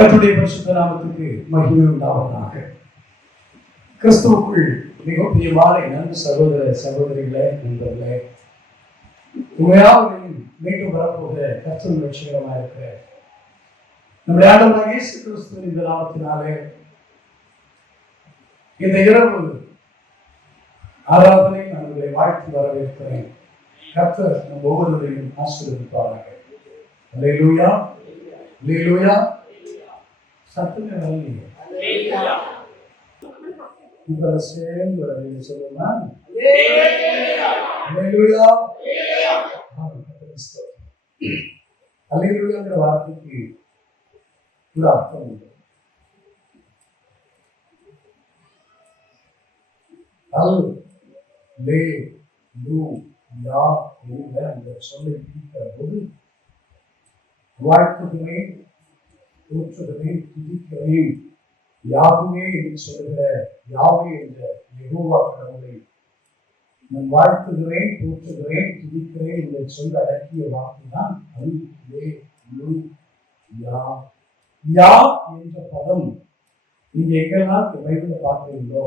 கர்த்தருடைய பரிசுத்த நாமத்துக்கு மகிமை உண்டாவதாக. கிறிஸ்துவுக்குள் மிக பிரியமான நண்பு சகோதர சகோதரிகளே, நண்பர்களே, உண்மையாவது மீண்டும் வரப்போகிற கர்த்தர் லட்சியமாக இருக்கிற நம்முடைய ஆண்டவராகிய இயேசு கிறிஸ்துவின் இந்த நாமத்தினாலே இந்த இரவு ஆராதனை நான் உங்களை வாழ்த்து வரவேற்கிறேன். கர்த்தர் நம் ஒவ்வொருவரையும் ஆசீர்வதிப்பாராக. அல்லேலூயா, அல்லேலூயா. சத்துமே வரலையே, உங்களை சேர்ந்து வரலையே சொல்லுமா? அல்லேலூயா. அல்லேலூயாங்கிற வார்த்தைக்கு ஒரு அர்த்தம் உண்டு. அல் லே லூ யா என்ற அந்த சொல்லை பிடிக்கிற போது வாழ்த்துகிறேன், போற்றுகிறேன், துதிக்கிறேன், யாவுமே என்று சொல்லுகிற யாவே என்ற யெகோவா கடவுளை நான் வாழ்த்துகிறேன், போற்றுகிறேன், துதிக்கிறேன் என்று சொல்ல அடக்கிய வார்த்தை தான் அல் லே லூ யா. யா என்ற பதம் நீங்க எங்கெல்லாம் பைபிளை பார்க்கிறீங்களோ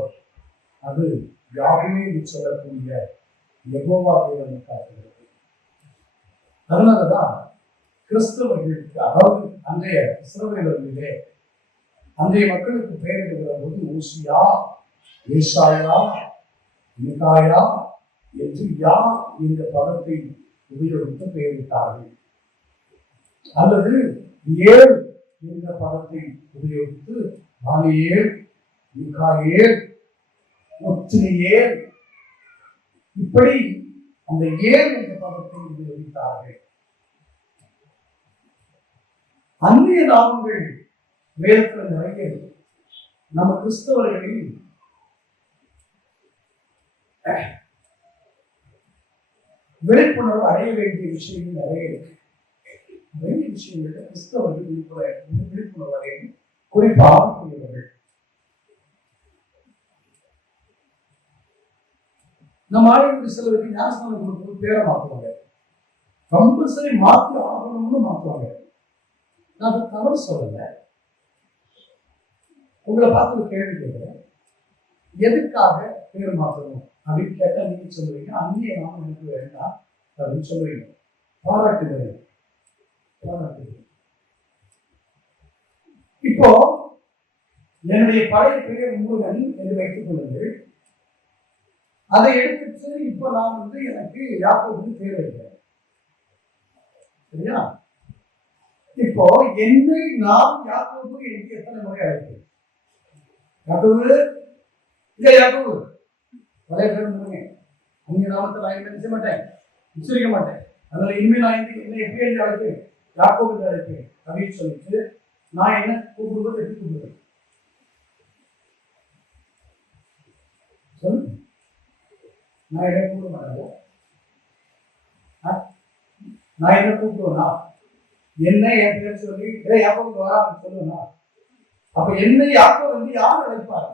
அது யாவே என்று சொல்லக்கூடிய யெகோவா தேவனை காட்டுகிறது. அதனாலதான் கிறிஸ்தவர்களுக்கு, அதாவது அன்றைய இஸ்ரவேலர்களிலே அன்றைய மக்களுக்கு பெயரிடுகிற போது ஊசியா, ஏசாயா, மிகாயா என்று யா என்ற பதத்தை உபயோகித்து பெயரிட்டார்கள். அல்லது ஏழ் என்ற பதத்தை உபயோகித்து தானியேல், மிகாயேல், ஒத்னியேல், இப்படி அந்த ஏழ் என்ற பதத்தை உபயோகித்தார்கள். அந்நிய நாமங்கள் வேதத்தில் நிறைய இருக்கு. நம்ம கிறிஸ்தவர்களில் விழிப்புணர்வு அடைய வேண்டிய விஷயங்கள் நிறைய இருக்கு. நிறைய விஷயங்கள் கிறிஸ்தவர்கள் விழிப்புணர்வு அடைய குறிப்பாக கூடியவர்கள். நம்ம ஆய்வு சிலருக்கு ஞானஸ்தானம் கொடுக்கும்போது பேரை மாற்றுவாங்க. கம்பல்சரி மாற்றி ஆகணும்னு மாற்றுவாங்க. நான் தவறு சொல்லல. உங்களை பார்த்து ஒரு கேள்வி கேட்கிறேன், எதுக்காக பேர் மாற்றணும் அப்படின்னு கேட்டா நீங்க சொல்லுவீங்க, அந்நிய நாமம் எனக்கு வேண்டாம் அப்படின்னு சொல்லுவீங்க. பாராட்டுகிறேன், பாராட்டுகிறேன். இப்போ என்னுடைய பழைய பெயர் முருகன் என்று வைத்துக் கொள்ளுங்கள். அதை எடுத்துட்டு இப்போ நான் எனக்கு யாக்கோபுன்னு பேர் வைக்கிறேன். சரியா? இப்போ என்னை நான் யாக்கோபு என்று எத்தனை முறை அழைப்பேன்? யாக்கோபு, இல்ல யாக்கோபு, பழைய பேர் முருங்க. அந்நிய நாமத்தை நான் என்ன செய்ய மாட்டேன், உச்சரிக்க மாட்டேன். அதனால இனிமேல் நான் என்னை எப்படி என்று அழைப்பேன்? யாக்கோபு என்று அழைப்பேன் அப்படின்னு சொல்லிட்டு நான் என்ன கூப்பிடுவது, எப்படி கூப்பிடுவேன்? சொல்லு. நான் என்ன கூப்பிட மாட்டேன். நான் என்ன கூப்பிடுவேனா? என்ன என் பேர் சொல்லி யாக்கோபு வரா சொல்லுவேனா? அப்ப என்ன யாக்கோபு யார் அழைப்பாங்க?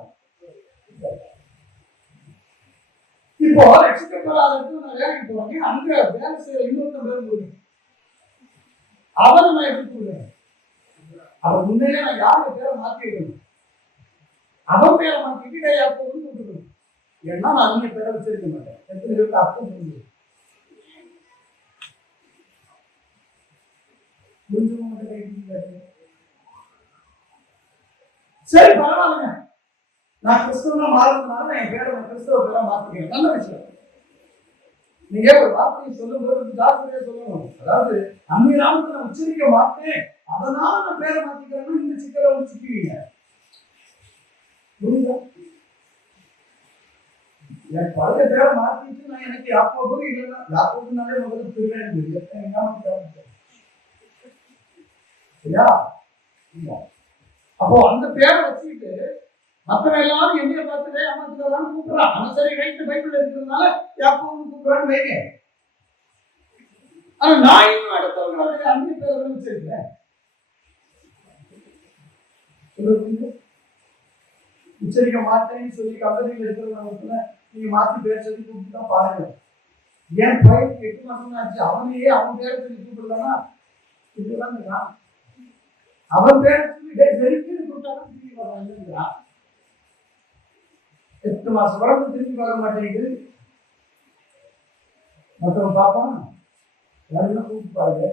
இப்போ ரட்சிக்கப்படாததுக்கு நான் வேலைக்கு போவாங்க, அங்க வேலை செய்யற இன்னொருத்தன் பேர் முடியும். அவனை நான் எப்படி கூப்பிடுவேன்? அவன் முன்னையே நான் யாரு பேரை மாற்றி வைக்கணும். அவன் பேரை மாற்றிட்டு யாக்கோபுன்னு கூப்பிட்டுக்கணும். ஏன்னா நான் அந்நிய பேரை வச்சிருக்க மாட்டேன். எத்தனை பேருக்கு அர்த்தம் புரிஞ்சு சரி, பரவாயில்லைங்க. நான் கிறிஸ்தவனா மாறுறதுனால என் பேரை நான் கிறிஸ்தவ பேரா மாத்திக்கிறேன். நல்ல விஷயம். நீங்க ஒரு வார்த்தையை சொல்லும் போது ஜாக்கிரதையா சொல்லணும். அதாவது அந்நிய நாமத்தை நான் உச்சரிக்க மாட்டேன், அதனால நான் பேரை மாத்திக்கிறேன்னு இந்த சிக்கலை சிக்கிவீங்க. புரியுதா? என் பழைய பேரை மாத்திட்டு நான் எனக்கு யாக்கோபு இல்லைன்னா யாக்கோபுனாலே முதல்ல திருவேன். சரியா? அப்போ அந்த பேரை வச்சுக்கிட்டு மற்றவங்க எல்லாரும் என்னைய பார்த்துட்டு அமர்த்துதான் கூப்பிடுறான். ஆனா சரி, ரைட்டு, பைபிள் இருக்கிறதுனால யாக்கோபு கூப்பிடுறான்னு வைங்க. ஆனா நான் இன்னும் அடுத்தவங்களுடைய அந்நிய பேரை வச்சிருக்கேன். உச்சரிக்க மாட்டேன்னு சொல்லி கம்பெனியில் இருக்கிறவங்க நீங்க மாத்தி பேர் சொல்லி கூப்பிட்டு தான் பாருங்க. ஏன் பையன் 8 மாசம் ஆச்சு, அவனையே அவன் பேரை சொல்லி கூப்பிடலன்னா இப்படிதான். அவன் பேரை சொல்லி வெறிக்கன்னு கூட்டாலும் திரும்பி வரான். 8 மாசம் வளர்ந்து திரும்பி பார்க்க மாட்டேங்குது. மற்றவன் பார்ப்பான், யாரும் கூப்பிட்டு பாருங்க.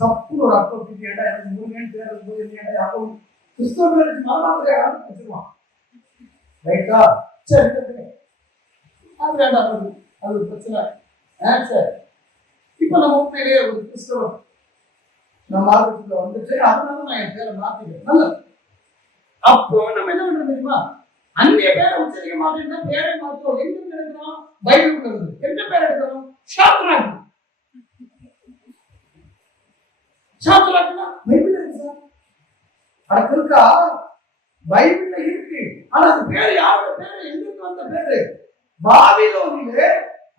தப்புன்னு ஒரு அப்போ கேட்டா எனக்கு முருகன் பேர் போது கேட்டா அப்போ கிறிஸ்தவ பேருக்கு மரணத்தை வச்சிருவான். ரைட்டா? சரி, அது வேண்டாம், அது ஒரு பிரச்சனை. சரி, இப்ப நம்ம உண்மையிலேயே ஒரு கிறிஸ்தவம் நம்ம ஆர்வத்துல வந்துட்டு அதனால நான் என் பேரை மாத்திக்கிறேன். நல்லது. அப்போ நம்ம என்ன பண்றது தெரியுமா? அந்நிய பேரை உச்சரிக்க மாட்டேன்னா பேரை மாற்றுவோம். எங்க எடுக்கிறோம்? பைபிள் இருந்து எந்த பேர் எடுக்கிறோம்? சாத்ராக். சாத்ராக்னா பைபிள் இருக்கு சார். அடுத்து இருக்கா? பைபிள்ல இருக்கு. ஆனா அது பேர் யாரோட பேரு? எங்கிருந்து வந்த பேரு? பாபிலோனிலே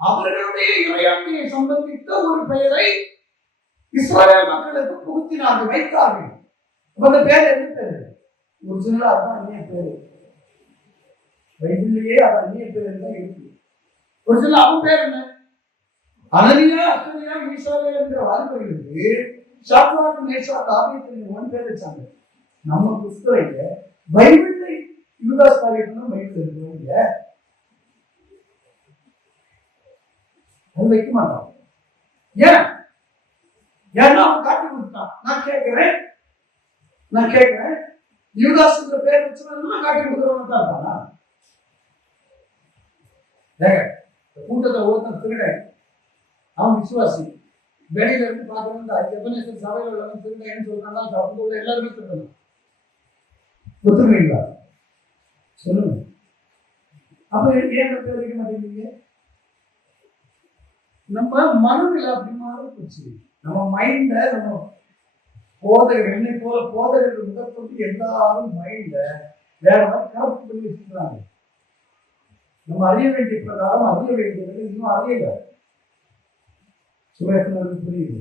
அவர்களுடைய இறையாண்மையை சம்பந்தித்த ஒரு பெயரை இஸ்ரவேல் மக்களுக்கு புகுத்தினார்கள், வைத்தார்கள். அந்த பேர் என்ன பேரு? ஒரிஜினலா அதான் அந்நிய பேரு. பைபிள்லயே அது அந்நிய பேர் தான் இருக்கு. ஒரிஜினல் அவன் பேர் என்ன? அனனியா, அசனியா, மீசாவேல் என்ற வார்த்தைகளுக்கு சாத்ராக், மேஷாக், ஆபேத்நேகோ ஒன் பேர் வச்சாங்க. நம்ம புஸ்தகத்துல பைபிள்ல யூதாஸ் காரியத்துல பைபிள் இருக்கிறவங்க அது வைக்க மாட்டான். ஏன்? ஏன்னா அவன் காட்டி கொடுத்தான். நான் கேட்கிறேன் யூதாஸ் பேர் வச்சுனா காட்டி கொடுக்குறவங்க தான் இருக்கானா? கூட்டத்தை ஒருத்தன் திருட, அவன் விசுவாசி. வெளியில இருந்து பார்க்கணும் எபனேசர் சபையில் உள்ளவன் திருடன்னு சொல்றாங்க. அவங்க உள்ள எல்லாருமே திருடணும். ஒத்துக்கிறீங்களா? சொல்லுங்க. அப்ப ஏன் பேர் வைக்க மாட்டேங்கிறீங்க? நம்ம மனதில் அப்படி மாறி போச்சு. நம்ம மைண்ட நம்ம போதகர் என்னை போல போதகர்கள் முதற்கொண்டு எல்லாரும் மைண்ட வேற மாதிரி கரெக்ட் பண்ணி வச்சுக்கிறாங்க. நம்ம அறிய வேண்டிய பிரகாரம் அறிய வேண்டியது இன்னும் அறியல. சுயத்தினருக்கு புரியுது.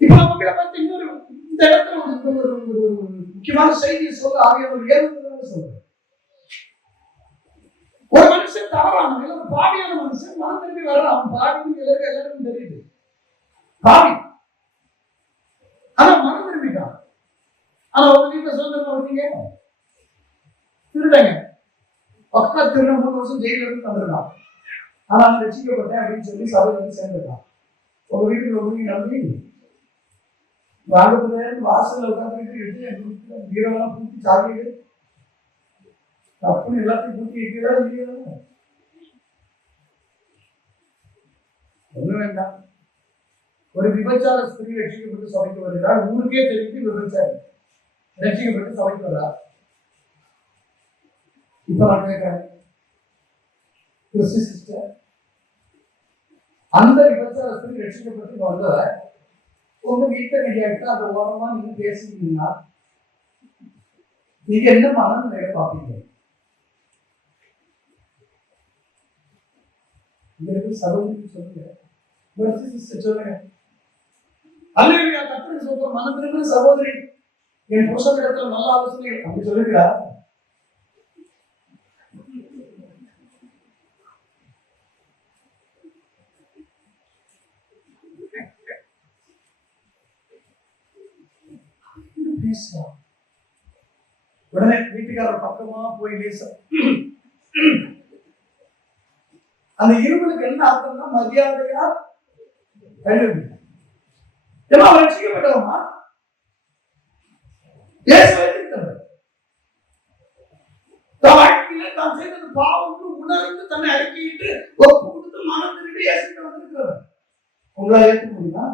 இப்ப நமக்கு பார்த்து இன்னொரு இந்த இடத்துல ஒரு முக்கியமான செய்தியை சொல்ல ஆகியவர் ஏதாவது சொல்றேன். ஒரு மனுஷன் தவறான ஒரு பாவியான மனுஷன் மனம் திரும்பி வர அவன் பாவின்னு எல்லாருக்கும் தெரியுது. பாவி ஆனா மனம் திரும்பிட்டான். ஆனா ஒரு வீட்டுல சுதந்திரமா விட்டீங்க திருடங்க பக்கா திருட 3 வருஷம் ஜெயில இருந்து தந்துருக்கான். ஆனா அவன் ரசிக்கப்பட்டேன் அப்படின்னு சொல்லி சபையில வந்து சேர்ந்துருக்கான். ஒரு வீட்டுக்கு ஒரு நம்பி வாங்கப்பட்ட வாசல்ல உட்காந்துக்கிட்டு வீரெல்லாம் பூட்டி சாதிடு தப்புன்னு எல்லாத்தையும் பூட்டி வைக்கிறதா இல்லையா? ஒண்ணு வேண்டாம். ஒரு விபச்சார ஸ்திரீ ரட்சிக்கப்பட்டு சபைக்கு வருகிறார். ஊருக்கே தெரிவித்து விபச்சாரி ரட்சிக்கப்பட்டு சபைக்கு வர்றார். இப்ப நான் கேட்கிறேன், சிஸ்டர், அந்த விபச்சார ஸ்திரீ ரட்சிக்கப்பட்டு வந்தவ உங்க வீட்டை நீங்க அந்த ஓரமா நீங்க பேசுறீங்கன்னா நீங்க என்ன மனநிலையை பார்ப்பீங்க? சகோதரி சொல்லுங்க, சொல்லுங்க. அல்லேலூயா, கர்த்தருக்கு ஸ்தோத்திரம். மனதிற்கு சகோதரி என் புருஷன் இடத்துல நல்ல ஆலோசனை அப்படி சொல்லுகிறா. உடனே வீட்டுக்காரர் பக்கமா போய் பேச அந்த இருவருக்கு என்ன அர்த்தம்னா மரியாதையா ரட்சிக்கப்பட்டவமா வாழ்க்கையில தான் செய்தது பாவம் உணர்ந்து தன்னை அறிக்கையிட்டு ஒப்பு கொடுத்து மனம் திரும்பி இயேசுகிட்ட வந்திருக்கிறார். உங்களால் ஏற்க முடியுமா?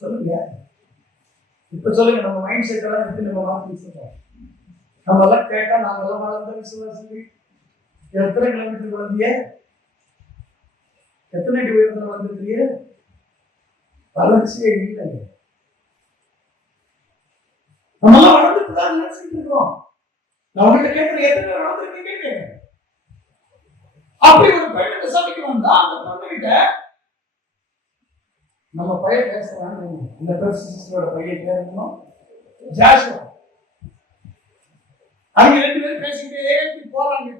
சொல்லுங்க. இப்ப சொல்லுங்க, நம்ம மைண்ட் செட் எல்லாம் எடுத்து நம்ம மாற்றி சொல்றோம். நம்ம எல்லாம் கேட்டா நாங்கெல்லாம் வளர்ந்த விசுவாசி. எத்தனை கிலோமீட்டர் வளர்ந்திய? எத்தனை கிலோமீட்டர் வளர்ந்துருக்கிய? வளர்ச்சியே இல்லை. நம்ம எல்லாம் வளர்ந்துட்டு தான் நினைச்சிட்டு இருக்கிறோம். நான் உங்ககிட்ட கேட்கிறேன், எத்தனை வளர்ந்துருக்கீங்க கேட்கிறேன். அப்படி ஒரு பெண்ணுக்கு சபைக்கு வந்தா அந்த பொண்ணுகிட்ட நம்ம பையன் பேசுறாங்க. இந்த பெர்சிஸ்டரோட பையன் பேருந்தோம் ஜாஷுவா. அவங்க 2 பேரும் பேசிக்கிட்டே போறாங்க.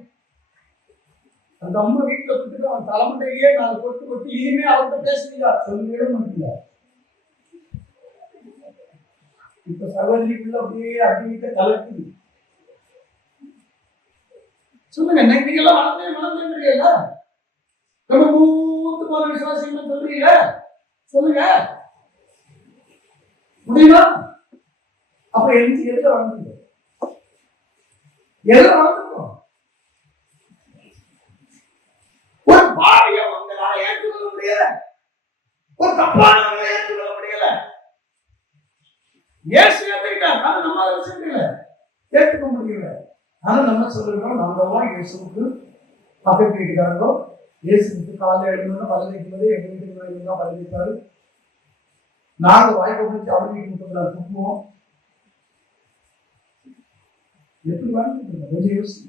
அந்த அம்மா வீட்டுல விட்டுட்டு அவன் தலைமுறையே 4 கொட்டு கொட்டி இனிமே அவர்கிட்ட பேசுறீங்க சொல்லவே மாட்டீங்க. இப்ப சகோதரிக்குள்ள அப்படியே அடிவிட்ட கலக்குது. சொல்லுங்க, நீங்கெல்லாம் வளர்ந்தேன்றீங்கல்ல, ரொம்ப மூத்து போன விசுவாசிகள் சொல்றீங்க, சொல்லுங்க முடியுமா? அப்ப எதுல வளர்ந்தீங்க? எதுல வளர்ந்துருக்கோம்? ஒரு பாவிய உங்களால ஏற்றுக்கொள்ள முடியல, ஒரு தப்பானவங்களை ஏற்றுக்கொள்ள முடியல. இயேசு ஏற்றுக்கிட்டார், ஆனா நம்மளால விஷயங்கள ஏற்றுக்க முடியல. ஆனா நம்ம சொல்லுறோம், நாங்கெல்லாம் இயேசுக்கு பக்கத்து வீட்டுக்காரங்க, இயேசுக்கு காலையில் எழுந்தோம்னா பலதைக்கும்போது எங்க வீட்டுக்கு தான் பலதைப்பாரு. நாங்க வாய்ப்பு பிடிச்சி அவர் வீட்டுக்கு துப்புவோம். எப்படி வாழ்ந்துட்டு கொஞ்சம் யோசி.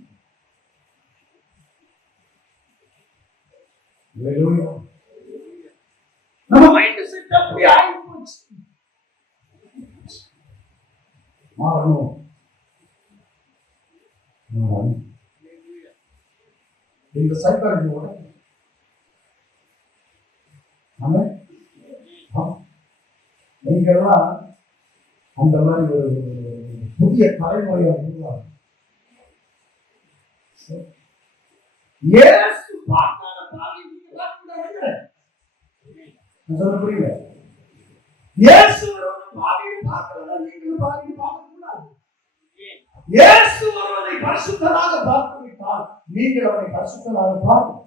நம்ம மைண்ட் செட் அப்படி ஆகி போச்சு. மாறணும். இந்த சைக்காலஜி நீங்கெல்லாம் அந்த மாதிரி ஒரு புதிய தலைமுறையை உருவாங்க. புரியல? இயேசு பார்க்கிறதா நீங்களும் பார்க்க கூடாது. இயேசு அவரை பரிசுத்தராக பார்த்து விட்டால் நீங்கள் அவரை பரிசுத்தராக பார்க்க.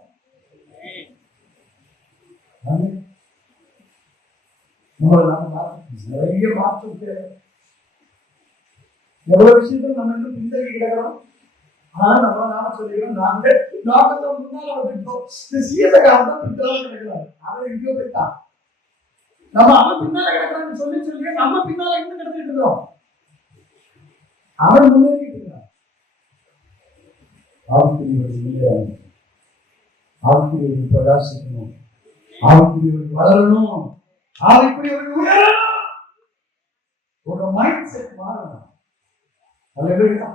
நிறைய மாற்றம் தேவை. எவ்வளவு விஷயத்தில் நம்ம இன்னும் பின்தங்கி கிடக்கிறோம். ஆனா நாம சொல்லிக்கிறோம், நாங்கள் முன்னால வந்துட்டோம். சீசகாரன் பின்னால கிடக்கிறார், அவன் எங்கேயோ போயிட்டான். நம்ம அவன் பின்னால கிடக்கிறான்னு சொல்லி நம்ம பின்னால இன்னும் கிடந்துட்டு இருக்கோம். அவன் முன்னேறிட்டு இருக்கிறான். ஆவிக்குரியவர்கள் ஆவிக்குரியவர்கள் பிரகாசிக்கணும், ஆவிக்குரியவர்கள் வளரணும், ஆவிக்குரியவர்கள் உயரணும். ஒரு மைண்ட் செட் மாறணும். அல்லேலூயா.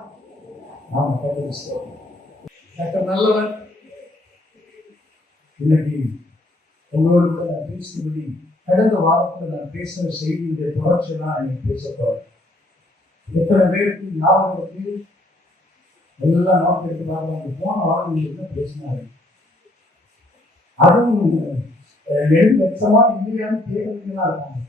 ஆமா, கர்த்தர் நல்லவன். இன்னைக்கு உங்களோடு கூட நான் பேசும்படி கடந்த வாரத்தில் நான் பேசுற செய்தியுடைய தொடர்ச்சி தான் இன்னைக்கு பேச போறேன். எத்தனை பேருக்கு ஞாபகம் இருக்கு? எல்லாம் நோக்கம் எடுத்து போன வாரம் பேசினாரு. அதுவும் 2 லட்சமா இல்லையான்னு கேட்கறதுலாம் இருக்காங்க.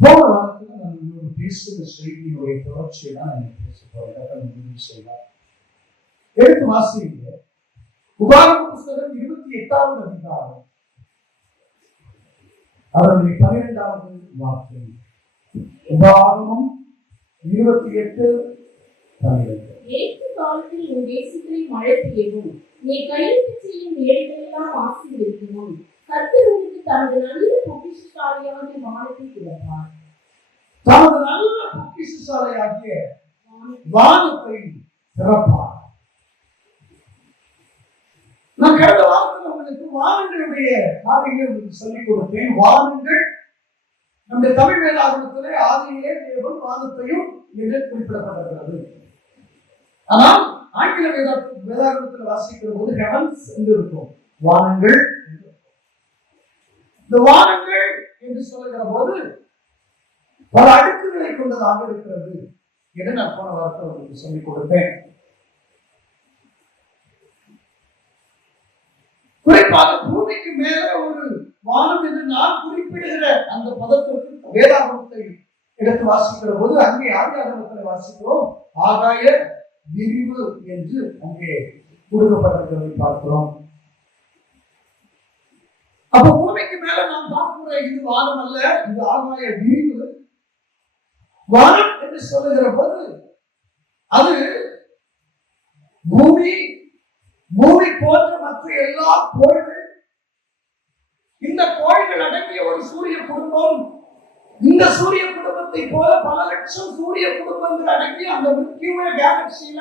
போன வாரத்தில் நான் இன்னொரு பேசுகிற செய்தியினுடைய தொடர்ச்சியை தான் நான் பேச போறேன். எடுத்து வாசிங்க. உபாகம புஸ்தகம் 28வது அதிகாரம் அவருடைய 12வது வார்த்தை. உபாகமம் 28:12. ஏற்ற காலத்தில் உன் தேசத்தில் மழை பெய்யவும், நீ கையிட்டு செய்யும் வேலைகளெல்லாம் ஆசீர்வதிக்கணும். கர்த்தர் உனக்கு தனது நல்ல பொக்கிஷசாலையாகிய வானத்தை திறப்பார். தனது நல்ல பொக்கிஷசாலையாகிய வானத்தை திறப்பார். நான் கடந்த வாரத்தில் உங்களுக்கு வானங்களுடைய காரியங்கள் சொல்லிக் கொடுத்தேன். வானங்கள் நம்முடைய தமிழ் வேதாகமத்திலே ஆதியிலே தேவன் வானத்தையும் என்று குறிப்பிடப்பட்டிருக்கிறது. ஆனால் ஆங்கில வேதாகமத்தில் வாசிக்கிற போது ஹெவன்ஸ் என்று இருக்கும், வானங்கள். இந்த வானங்கள் என்று சொல்லுகிற போது பல அடுக்குகளை கொண்டதாக இருக்கிறது என்று நான் போன வாரத்தை உங்களுக்கு சொல்லிக் கொடுத்தேன். குறிப்பாக பூமிக்கு மேல ஒரு வானம் என்று நான் குறிப்பிடுகிற அந்த பதத்திற்கு வேதாகமத்தை எடுத்து வாசிக்கிற போது அங்கே ஆதியாகமத்தில் வாசிக்கிறோம், ஆகாய விரிவு என்று அங்கே கொடுக்கப்பட்டிருக்கிறதை பார்க்கிறோம். அப்ப பூமிக்கு மேல நாம் பார்க்கிற இது வானம் அல்ல, இது ஆகாய விரிவு. வானம் என்று சொல்லுகிற போது அது பூமி போன்ற மற்ற எல்லா கோள்கள், இந்த கோள்கள் அடங்கிய ஒரு சூரிய குடும்பம். இந்த சூரிய குடும்பத்தை போல பல லட்சம் சூரிய குடும்பங்கள் அடங்கிய அந்த மில்கிவே கேலக்சியில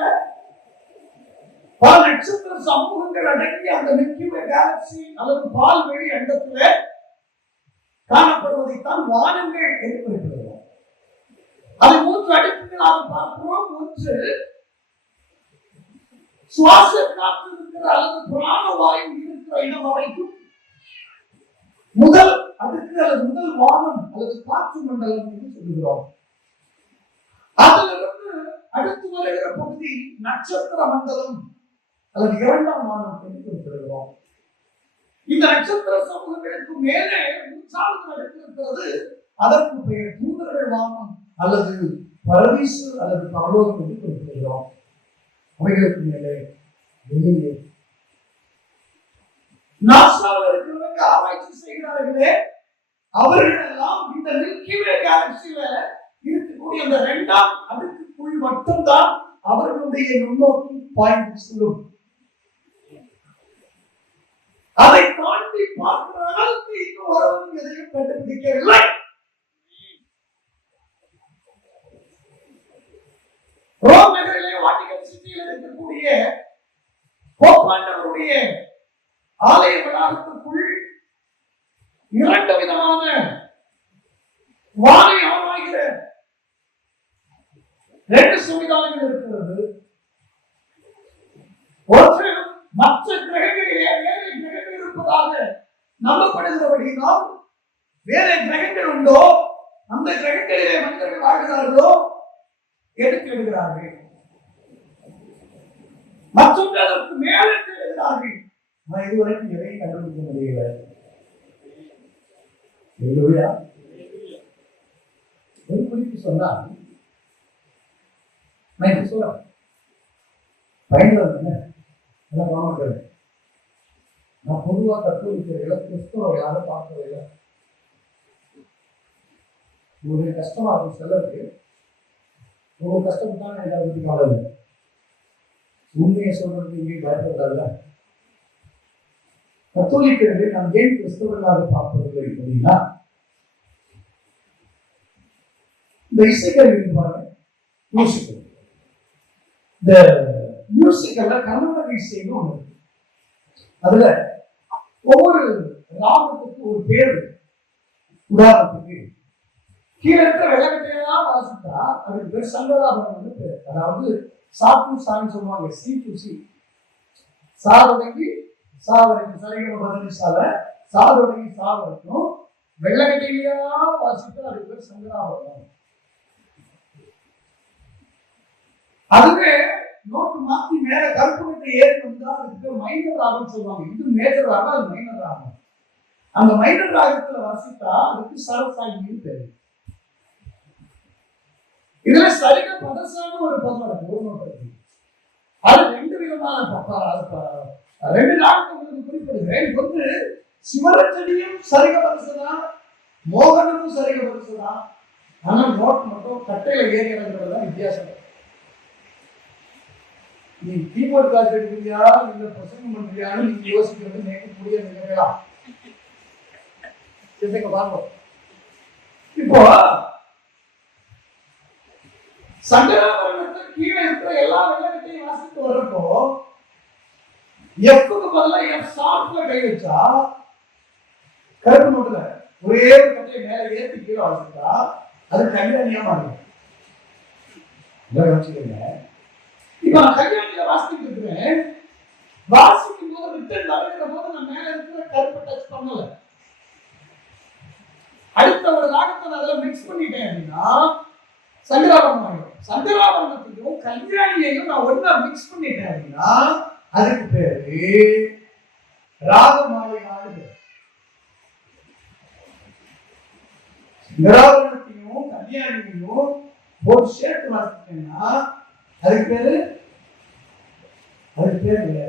பல நட்சத்திர சமூகங்கள் அடங்கிய அந்த மில்கிவே கேலக்சி அல்லது பால்வெளி அண்டத்துல காணப்படுவதைத்தான் வானங்கள் என்று குறிப்பிடுகிறோம். அது 3 அடுக்குகளாக பார்க்கிறோம். 1 சுவாச காற்று இருக்கிற அல்லது பிராணவாயு இருக்கிற இடம் வரைக்கும், முதல் அடுக்கு அல்லது முதல் வானம் அல்லது காற்று மண்டலம் என்று சொல்லுகிறோம். அதிலிருந்து அடுத்து வருகிற பகுதி நட்சத்திர மண்டலம் அல்லது இரண்டாம் வானம் என்று குறிப்பிடுகிறோம். இந்த நட்சத்திர சமூகங்களுக்கு மேலே மூன்றாவது அடுக்கு இருக்கிறது. அதற்கு பெயர் தூதர்கள் வானம் அல்லது பரதீசு அல்லது பரலோகம் என்று குறிப்பிடுகிறோம். அவைகளுக்கு மேலே வெளியே நாசாவில் இருக்கிறவங்க ஆராய்ச்சி செய்கிறார்களே, அவர்கள் எல்லாம் இந்த மில்கி வே கேலக்சியில இருக்கக்கூடிய அந்த இரண்டாம் அடுக்குக்குள் மட்டும்தான் அவர்களுடைய நுண்ணோக்கி பாய்ந்து செல்லும். அதை தாண்டி பார்க்கிற அளவுக்கு இன்னும் ஒருவரும் எதையும் கண்டுபிடிக்கவில்லை. ரோம் நகரிலே வாட்டிகன் சிட்டியில் இருக்கக்கூடிய போப்பாண்டவருடைய ஆலய வளாகத்துக்குள் இரண்டு விதமான வானை ஆராய்கிற ரெண்டு சமுதாயங்கள் இருக்கிறது. ஒன்று மற்ற கிரகங்களிலே வேறு கிரகங்கள் இருப்பதாக நம்பப்படுகிறபடியால் வேறு கிரகங்கள் உண்டோ அந்த கிரகங்களிலே மனிதர்கள் வாழ்கிறார்களோ எடுத்து எழுதுகிறார்கள். மற்றொன்று அதற்கு மேலே எழுதுகிறார்கள். இதுவரைக்கும் எதையும் கண்டுபிடிக்க முடியல. ஒரு குறிப்பு சொன்னா நான் சொல்றேன் பயன்படுத்த நான் பொதுவாக கத்தோலிக்க கிறிஸ்தவ யாரும் பார்க்கவில்லை. ஒரு கஷ்டமா இருக்கும் சிலருக்கு. ஒரு கஷ்டம் தான் எனக்கு அதை பற்றி கவலை இல்லை. உண்மையை சொல்றதுக்கு இங்கே பயப்படாத. கத்தோலிக்கர்கள் நாம் ஏன் கிறிஸ்தவர்களாக பார்ப்பதில்லை அப்படின்னா, இந்த இசைக்கருவி பாருங்க, மியூசிக்கல். இந்த மியூசிக்கல்ல கர்நாடக இசைன்னு ஒண்ணு இருக்கு. அதுல ஒவ்வொரு ராகத்துக்கு ஒரு பேர். உதாரணத்துக்கு கீழே இருக்கிற வெள்ளக்கட்டையெல்லாம் வாசித்தா அதுக்கு பேர் சங்கராபரணம்னு பேர். அதாவது சா டு சான்னு சொல்லுவாங்க. சி டு சி, சா தொடங்கி சா வரைக்கும் சரிகள் பதினிசால சா தொடங்கி சா வரைக்கும் வெள்ளக்கட்டையிலையா வாசித்தா அதுக்கு பேர் சங்கராபரணம். அதுவே நோட்டு மாத்தி மேல கருப்பு கட்டை ஏறி வந்தா அதுக்கு மைனர் ராகம் சொல்லுவாங்க. இது மேஜர் ராகம், அது மைனர் ராகம். அந்த மைனர் ராகத்துல வாசித்தா அதுக்கு சரசாங்கின்னு பேரு. இதுல சரிக பதசான ஒரு பதம் இருக்கு, ஒரு நோட்டு இருக்கு. அது ரெண்டு விதமான ரெண்டு ராகத்தை உங்களுக்கு குறிப்பிடுகிறேன். வந்து சிவரஞ்சனியும் சரிக பதசதா, மோகனமும் சரிக பதசதா. ஆனா நோட் மட்டும் கட்டையில ஏறி இறங்குறதுதான் வித்தியாசம். நீ கீபோர்ட் காசு எடுக்கிறியா இல்ல பிரசங்கம் பண்றியான்னு நீங்க யோசிக்கிறது எனக்கு புரியாது இல்லையா? பார்ப்போம். இப்போ சங்கராபரணத்தை கீழே இருக்கிற எல்லா வெள்ளக்கட்டையும் வாசித்து வர்றப்போ எஃப்க்கு பதிலா எஃப் ஷார்ப்ல கை வச்சா கருப்பு நோட்டுல ஒரே ஒரு கட்டையை மேல ஏற்றி கீழே வாசித்தா அது கல்யாணியா மாறும். இப்ப நான் கல்யாணியில வாசிட்டு இருக்கிறேன். வாசிக்கும் போது ரிட்டர்ன் வருகிற போது நான் மேல இருக்கிற கருப்பை டச் பண்ணல. அடுத்த ஒரு ராகத்தை நான் அதில் மிக்ஸ் பண்ணிட்டேன் அப்படின்னா சங்கராபரணம் ஆகிடும். சங்கராபரணத்தையும் கல்யாணியையும் நான் ஒன்னா மிக்ஸ் பண்ணிட்டேன் அப்படின்னா அதுக்கு பேரு ராகமாலையாடு. சங்கராபரணத்தையும் கல்யாணியையும் ஒரு சேர்த்து வாசிட்டேன்னா அதுக்கு பேரு இல்லை.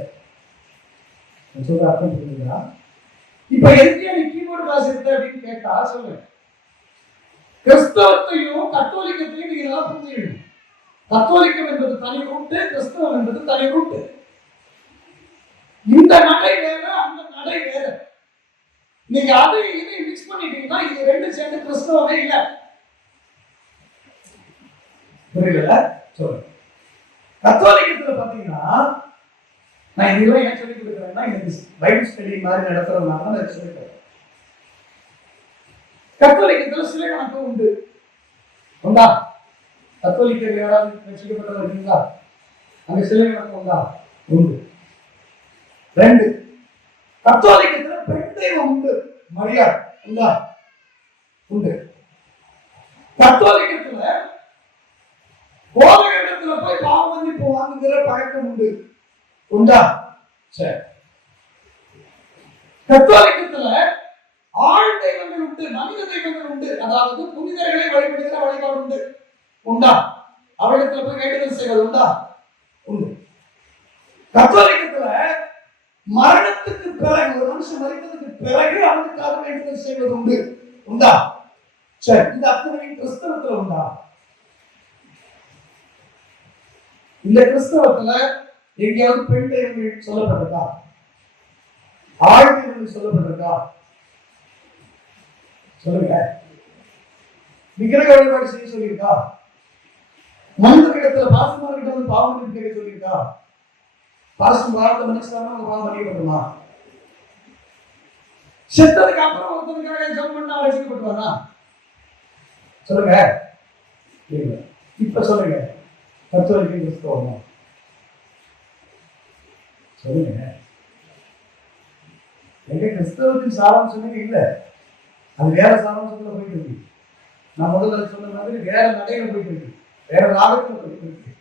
சொல்ற அர்த்தம் புரியுதா? இப்ப எதுக்கே நீ கீபோர்டு வாசித்த அப்படின்னு கேட்டா சொல்லு. கிறிஸ்தவத்தையும் கத்தோலிக்கத்தையும் நீங்க நல்லா புரிஞ்சுக்கணும். கத்தோலிக்கம் என்பது தனி ரூட்டு, கிறிஸ்தவம் என்பது தனி ரூட்டு. இந்த நடை வேற, அந்த நடை வேற. நீங்க அதை இதை மிக்ஸ் பண்ணிட்டீங்கன்னா இது ரெண்டு சேர்ந்து கிறிஸ்தவமே இல்லை. புரியல? சொல்லுங்க. கத்தோலிக்கத்துல பாத்தீங்கன்னா நான் இதெல்லாம் ஏன் சொல்லி கொடுக்குறேன்னா எனக்கு பைபிள் ஸ்டடி மாதிரி நடத்துறதுனால தான் நான் சொல்லிட்டேன். கத்தோலிக்கத்துல சிலை வணக்கம் உண்டு. உண்டா? கத்தோலிக்கர்கள் யாராவது ரட்சிக்கப்பட்டவர்கள் இருக்கீங்களா? அங்க சிலை வணக்கம் உண்டா? உண்டு. ரெண்டு, கத்தோலிக்கத்துல பெண் தெய்வம் உண்டு. மரியாதை உண்டா? உண்டு. கத்தோலிக்கத்துல போதகத்துல போய் பாவ மன்னிப்பு வாங்குகிற பழக்கம் உண்டு. உண்டா? சரி. கத்தோலிக்கத்துல ஆள் தெய்வங்கள் உண்டு, மனித தெய்வங்கள் உண்டு. அதாவது புனிதர்களை வழிபடுகிற வழிபாடு உண்டு. உண்டா? அவரிடத்துல போய் வேண்டுதல் செய்வது உண்டா? உண்டு. கத்தோலிக்கத்துல மரணத்துக்கு பிறகு, ஒரு மனுஷன் மறித்ததுக்கு பிறகு அவனுக்காக வேண்டுதல் செய்வது உண்டு. உண்டா? சரி. இந்த அத்தனை கிறிஸ்தவத்துல உண்டா? இந்த கிறிஸ்தவத்துல எங்கேயாவது பெண் தெய்வங்கள் சொல்லப்பட்டிருக்கா? ஆள் தெய்வங்கள் சொல்லப்பட்டிருக்கா? சொல்லுங்க. விக்கிரக வழிபாடு செய்ய சொல்லியிருக்கா? மனிதர்களிடத்துல பாசமார்கிட்ட வந்து பாவம் மன்னிப்பு கேட்க சொல்லியிருக்கா? பாசம் வாழ்ந்த மனுஷனால அவங்க பாவம் மன்னிக்கப்படுமா? செத்ததுக்கு அப்புறம் ஒருத்தனுக்காக ஜெபம் பண்ணா ரசிக்கப்பட்டுவானா? சொல்லுங்க. இப்ப சொல்லுங்க. கத்தோலிக்க கிறிஸ்தவமா? சொல்லுங்க. எங்க கிறிஸ்தவத்தின் சாராம்சமே இல்லை, அது வேற சாராம்சத்துல போயிட்டு இருக்கு. நான் முதல்ல சொன்ன மாதிரி வேற நடையில போயிட்டு இருக்கு, வேற ராகத்துல போயிட்டு இருக்கு.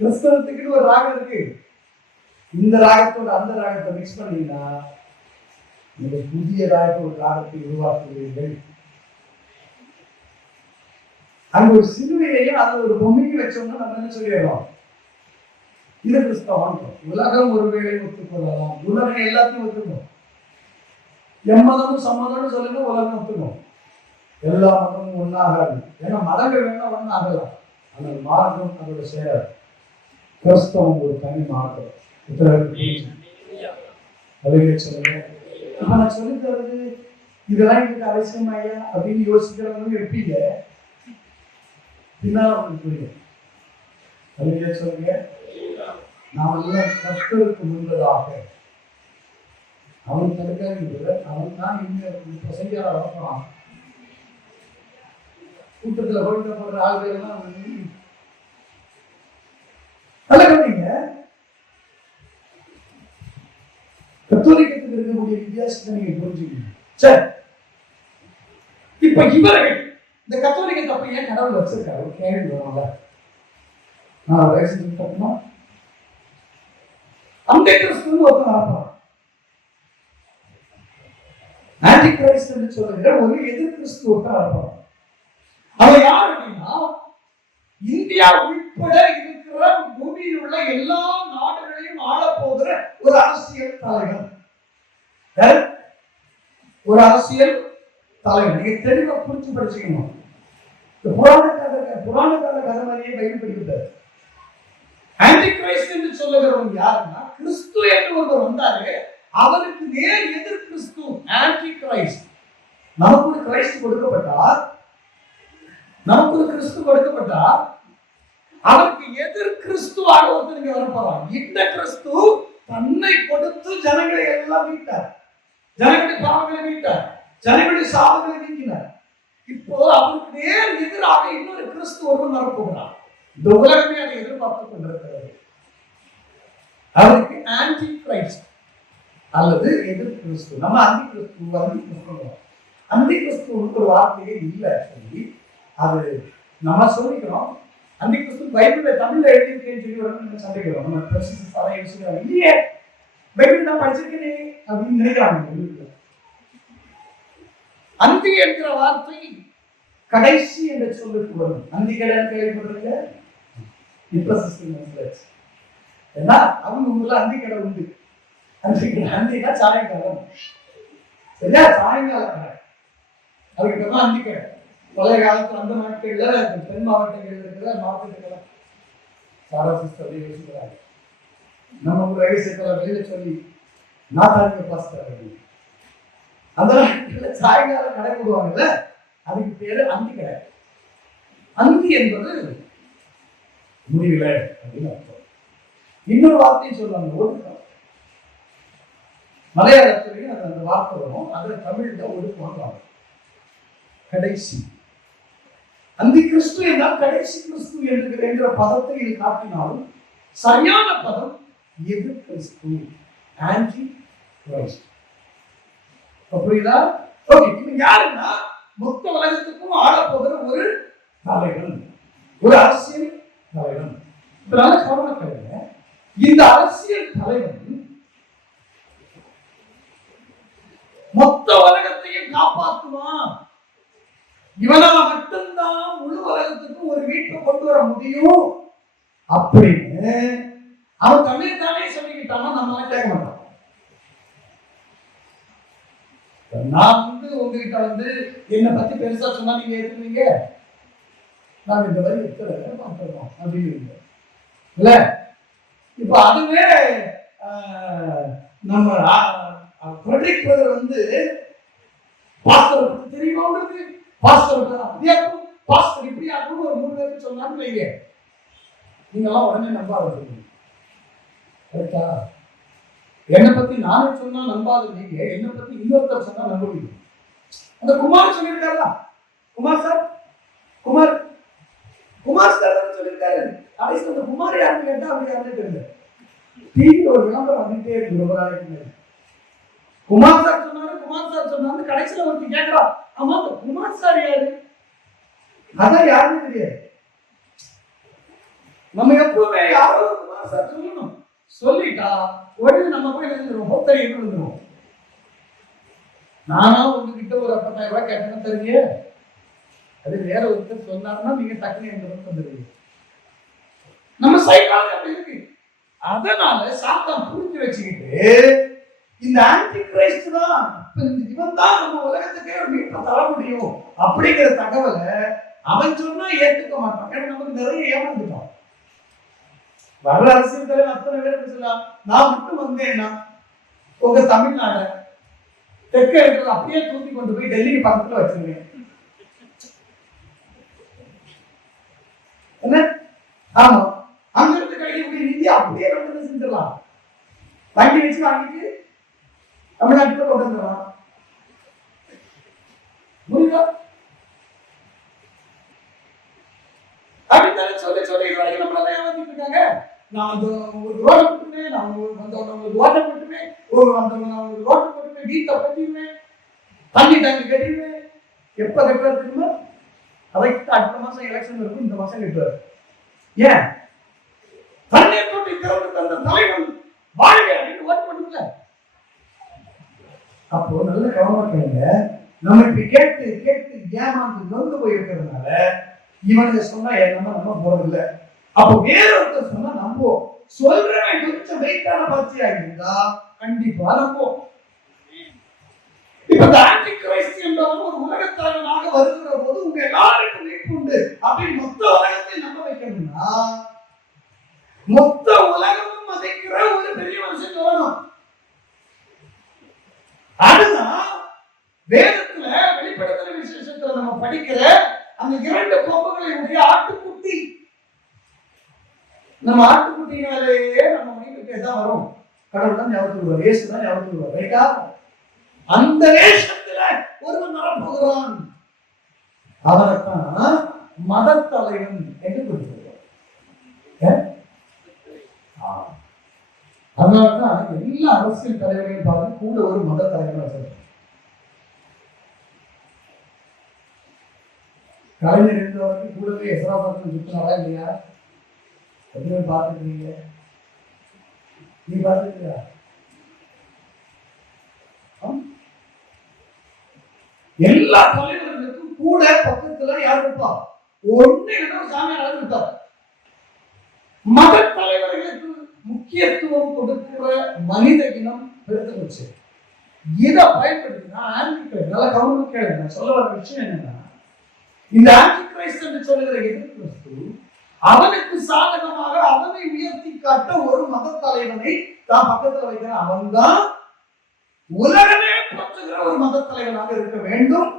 கிறிஸ்தவத்துக்கு ஒரு ராகம் இருக்கு. இந்த ராகத்தோட அந்த ராகத்தை மிக்ஸ் பண்ணீங்கன்னா நீங்க புதிய ராகத்தை ஒரு ராகத்தை உருவாக்குவீர்கள். அங்க ஒரு சிலுவையையும் அந்த ஒரு பொம்மைக்கு வச்சோம்னா நம்ம என்ன சொல்லிடுறோம்? இது கிறிஸ்தவம். உலகம் ஒருவேளை ஒத்துக்கொள்ளலாம், உலகம் எல்லாத்தையும் ஒத்துக்கும். எம்மதமும் சம்மதம்னு சொல்லுங்க, உலகம் ஒத்துக்கும். எல்லா மதமும் ஒன்னாகாது. ஏன்னா மதங்கள் வேணா ஒன்னாகலாம், ஆனால் மார்க்கம் அதோட சேராது. கிறிஸ்தவம் ஒரு தனி மார்க்கம். சொல்லுங்க. இப்ப நான் சொல்லி தருது இதெல்லாம் எனக்கு அவசியம் ஐயா அப்படின்னு யோசிக்கிறவங்க இருப்பீங்க. பின்னால உங்களுக்கு புரியும். அதுவே சொல்லுங்க. நாம் எல்லாம் கர்த்தருக்கு முன்பதாக அவன் தடுக்காது. அவன் தான் இந்த செய்தியாளர் வரப்போறான். கூட்டத்தில் போயிட்டு போடுற ஆள்கள்லாம் கலக்கீங்க. கத்தோலிக்கத்துக்கு இருக்கக்கூடிய வித்தியாசத்தை நீங்க புரிஞ்சுக்கணும். சரி, இப்ப இவர்கள் இந்த கத்தோலிக்கத்தை அப்ப ஏன் கடவுள் வச்சிருக்காரு? ஒரு கேள்வி வரும்ல. நான் வயசு தப்புனா அந்த கிறிஸ்துவ ஒருத்தன் வரப்போறான். ஆன்டி கிரைஸ்ட் என்று சொல்லுகிற ஒரு எதிர் கிறிஸ்து ஒருத்தன் வரப்போறான். அவன் யார் அப்படின்னா, இந்தியா உட்பட இருக்கிற பூமியில் உள்ள எல்லா நாடுகளையும் ஆளப்போகிற ஒரு அரசியல் தலைவர். ஒரு அரசியல் தலைவர். நீங்க தெளிவா புரிஞ்சு படிச்சுக்கணும். புராண கால கதை மாதிரியே பைபிள் படிக்கிறார். ஆன்டி கிரைஸ்ட் என்று சொல்லுகிறவங்க யாருன்னா, கிறிஸ்து என்று ஒருவர் வந்தாரு, அவருக்கு நேர் எதிர் கிறிஸ்து ஆன்டி கிரைஸ்ட். நமக்கு ஒரு கிறிஸ்து கொடுக்கப்பட்டார், நமக்கு ஒரு கிறிஸ்து கொடுக்கப்பட்டார், அவருக்கு எதிர் கிறிஸ்துவாக ஒருத்தர் வரப்போறார். இந்த கிறிஸ்து தன்னை கொடுத்து ஜனங்களை எல்லாம் மீட்டார், ஜனங்களுடைய பாவங்களை மீட்டார், ஜனங்களுடைய சாபங்களை நீக்கினார். இப்போ அவருக்கு நேர் எதிராக இன்னொரு கிறிஸ்து ஒருவன் வரப்போகிறார். இந்த உலகமே அதை எதிர்பார்த்துக் கொண்டிருக்கிறது. அவருக்கு ஆன்டி கிரைஸ்ட் அல்லது எதிர் கிறிஸ்து. நம்ம அந்தி கிறிஸ்து அந்தி கிறிஸ்து ஒரு வார்த்தையே இல்லை சொல்லி அது நம்ம சொல்லிக்கிறோம். அந்தி கிறிஸ்து பைபிள்ல தமிழ்ல எழுதியிருக்கேன்னு சொல்லி நம்ம சந்திக்கிறோம். நம்ம பிரசித்தி இல்லையே, பைபிள் நான் படிச்சிருக்கேனே அப்படின்னு நினைக்கிறாங்க. அந்தி என்கிற வார்த்தை கடைசி என்ற சொல்லுக்கு வரும். அந்தி கடன் கேள்விப்படுறீங்க? ஏன்னா அவங்க ஊர்ல அந்தி கடை உண்டு. அந்தினா சாயங்காலம், சரியா? சாயங்கால கடை, அதுக்கிட்டதான் அந்தி கடை. பழைய காலத்துல அந்த நாட்கள்ல தென் மாவட்டங்கள் இருக்கிற மாவட்டத்துல யோசிக்கிறாங்க. நம்ம ஒரு வயசுல வெளியில சொல்லி நாட்டாளிக்க பாஸ்டர் அந்த நாட்கள்ல சாயங்காலம் கடை போடுவாங்கல்ல, அதுக்கு பேரு அந்தி கடை. அந்தி என்பது முடியல அப்படின்னு அர்த்தம். இன்னொரு வார்த்தையும் சொல்லுவாங்க, ஒடுக்கம். மலையாளத்திலேயும் அந்த வார்த்தை வரும், அதுல தமிழ்ல ஒடுக்கம். கடைசி அந்தி கிறிஸ்து என்றால் கடைசி கிறிஸ்து என்கிற பதத்தை இது காட்டினாலும் சரியான பதம் எதிர் கிறிஸ்து, ஆன்டி கிரைஸ்ட். புரியுதா? ஓகே, இப்ப யாருன்னா மொத்த உலகத்துக்கும் ஆளப்போகிற ஒரு தலைவன், ஒரு அரசியல் தலைவன். இதனால கவனக்கலைங்க, இந்த அரசியல் தலைவன் மொத்த உலகத்தையும் காப்பாற்றுவான். இவனால மட்டும்தான் முழு உலகத்துக்கும் ஒரு வீட்டை கொண்டு வர முடியும் அப்படின்னு அவன் தன்னைத்தானே சொல்லிக்கிட்டானா நம்ம கேட்க மாட்டோம். நான் உங்ககிட்ட என்னை பத்தி பெருசா சொன்னா நீங்க ஏத்துக்குவீங்க? நான் இந்த வரி பார்த்துருக்கோம் அப்படின்னு இல்ல. இப்ப அதுவே நம்ம பாஸ்டர் பத்தி தெரியுமா உங்களுக்கு? பாஸ்டர் அப்படியாக்கும், பாஸ்டர் இப்படி ஆகும் ஒரு 3 பேருக்கு சொன்னான்னு வைங்க, நீங்க எல்லாம் உடனே நம்ப ஆரம்பிச்சிருக்கீங்க. கரெக்டா? என்னை பத்தி நானே சொன்னா நம்பாது நீங்க, என்னை பத்தி இன்னொருத்தர் சொன்னா நம்புவீங்க. அந்த குமார் சொல்லியிருக்காரா, குமார் சார், குமார் சார் சொல்லியிருக்காரு. கடைசி அந்த குமார் யாருன்னு கேட்டா அப்படி யாருன்னு தெரியல. டிவியில் ஒரு விளம்பரம் வந்துட்டே இருக்கு ரொம்ப நாளைக்கு. குமார் சார் சொன்னாரு, கடைசியில ஒருத்தி கேட்கிறா, ஆமா அந்த குமார் சார் யாரு? அதான் யாருன்னு தெரியாது. நம்ம எப்பவுமே யாரோ குமார் சார் சொல்லணும், சொல்லிட்டா உடனே நம்ம போய் எழுந்துருவோம். நானா உங்ககிட்ட ஒரு 50,000 ரூபாய் கேட்டேன்னு தெரியுங்க, அது வேற ஒருத்தர் சொன்னாருன்னா நீங்க டக்குனு எங்களுக்கு வந்துடுவீங்க. நம்ம சைக்காலஜி அப்படி இருக்கு. அதனால சாத்தான் புரிஞ்சு வச்சுக்கிட்டு இந்த ஆன்டி கிரைஸ்ட் தான், இவன் தான் நம்ம உலகத்துக்கே ஒரு மீட்பை தர முடியும் அப்படிங்கிற தகவலை அவன் சொன்னா ஏற்றுக்க மாட்டான். ஏன்னா நமக்கு நிறைய ஏமாந்துட்டோம். வர அரசியல் தலைவர் அத்தனை பேர் சொல்லலாம், நான் மட்டும் வந்தேன்னா உங்க தமிழ்நாடு தெற்க இருக்கிறது அப்படியே தூக்கி கொண்டு போய் டெல்லிக்கு பக்கத்துல வச்சிருவேன். என்ன? ஆமா, அங்க இருந்து கிடைக்கக்கூடிய நிதி அப்படியே நம்ம செஞ்சிடலாம். வண்டி வச்சு வாங்கிட்டு தமிழ்நாட்டுல கொண்டு வந்துடலாம். புரியுதா? அப்படின்னு சொல்லி இதுவரைக்கும் நம்மளால ஏமாத்திட்டு இருக்காங்க. நான் அந்த ஒரு ரோட்டை போட்டுமே, நான் உங்களுக்கு ஓட்டை போட்டுமே, நான் ரோட்டை போட்டுமே, வீட்டை பற்றியுமே, தண்ணி டேங்க் கட்டியுமே, எப்ப கட்டுறதுக்குமே அதைக்கு அடுத்த மாசம் எலெக்ஷன் இருக்கும், இந்த மாசம் கட்டுறாரு. ஏன்? தண்ணியை போட்டு திறந்து தந்த தலைவன் வாழ்க அப்படின்னு ஓட்டு பண்ணுங்க. அப்போ நல்ல கவனமாக்கங்க. நம்ம இப்படி கேட்டு கேட்டு ஏமாந்து நொந்து போயிருக்கிறதுனால இவனுக்கு சொன்னா நம்ம போறதில்லை. அப்போ வேறொருத்தர் சொன்னா நம்புவோம். சொல்றவன் கொஞ்சம் வெயிட்டான பத்தியா இருந்தா கண்டிப்பா நம்புவோம். இப்ப ஆன்டி கிரைஸ்ட் என்பவன் ஒரு உலகத்தலைவனாக வருகிற போது உங்க எல்லாருக்கும் மீட்பு உண்டு அப்படின்னு மொத்த உலகத்தை நம்ப வைக்கணும்னா மொத்த உலகமும் மதிக்கிற ஒரு பெரிய மனுஷன் சொல்லணும். அதுதான் வேதத்துல வெளிப்படுத்துற விசேஷத்துல நம்ம படிக்கிற அந்த 2 கொம்புகளுடைய ஆட்டுக்குட்டி. நம்ம ஆட்டுக்குட்டினாலேயே நம்ம மைண்டுக்கு தான் வரும், கடவுள் தான் ஞாபகத்துக்கு வருவார், இயேசு தான் ஞாபகத்துக்கு வருவார். ரைட்டா? அந்த வேஷத்துல ஒருவன் வரப்போகிறான், அவரைத்தான் மத தலைவன் என்று குறிப்பிடுவார். அதனாலதான் எல்லா அரசியல் தலைவர்களையும் பார்த்து கூட ஒரு மத தலைவன் வச்சிருக்காங்க. கலைஞர் இருந்தவரைக்கும் கூடவே எசராபாத்திரம் சுத்தினாரா இல்லையா? எதுவுமே பார்த்துருக்கீங்க? நீ பார்த்துருக்கியா? எல்லா தலைவர்களுக்கும் கூட பக்கத்துல யார் இருப்பா? ஒண்ணு சாமியார் இருப்பார். மத தலைவர்களுக்கு முக்கியத்துவம் கொடுக்கிற மனித இனம் பெருத்து போச்சு. இதை பயன்படுத்தினா நல்லா கவனம் கேளுங்க. நான் சொல்ல வர விஷயம் என்னன்னா, இந்த ஆன்டி கிரைஸ்ட் என்று சொல்லுகிற எதிர்ப்பு அவனுக்கு சாதகமாக அவனை உயர்த்தி காட்ட ஒரு மத தலைவனை தான் பக்கத்துல வைக்கிற அவன் தான் உலகமே போற்றுகிற ஒரு மத தலைவனாக இருக்க வேண்டும்.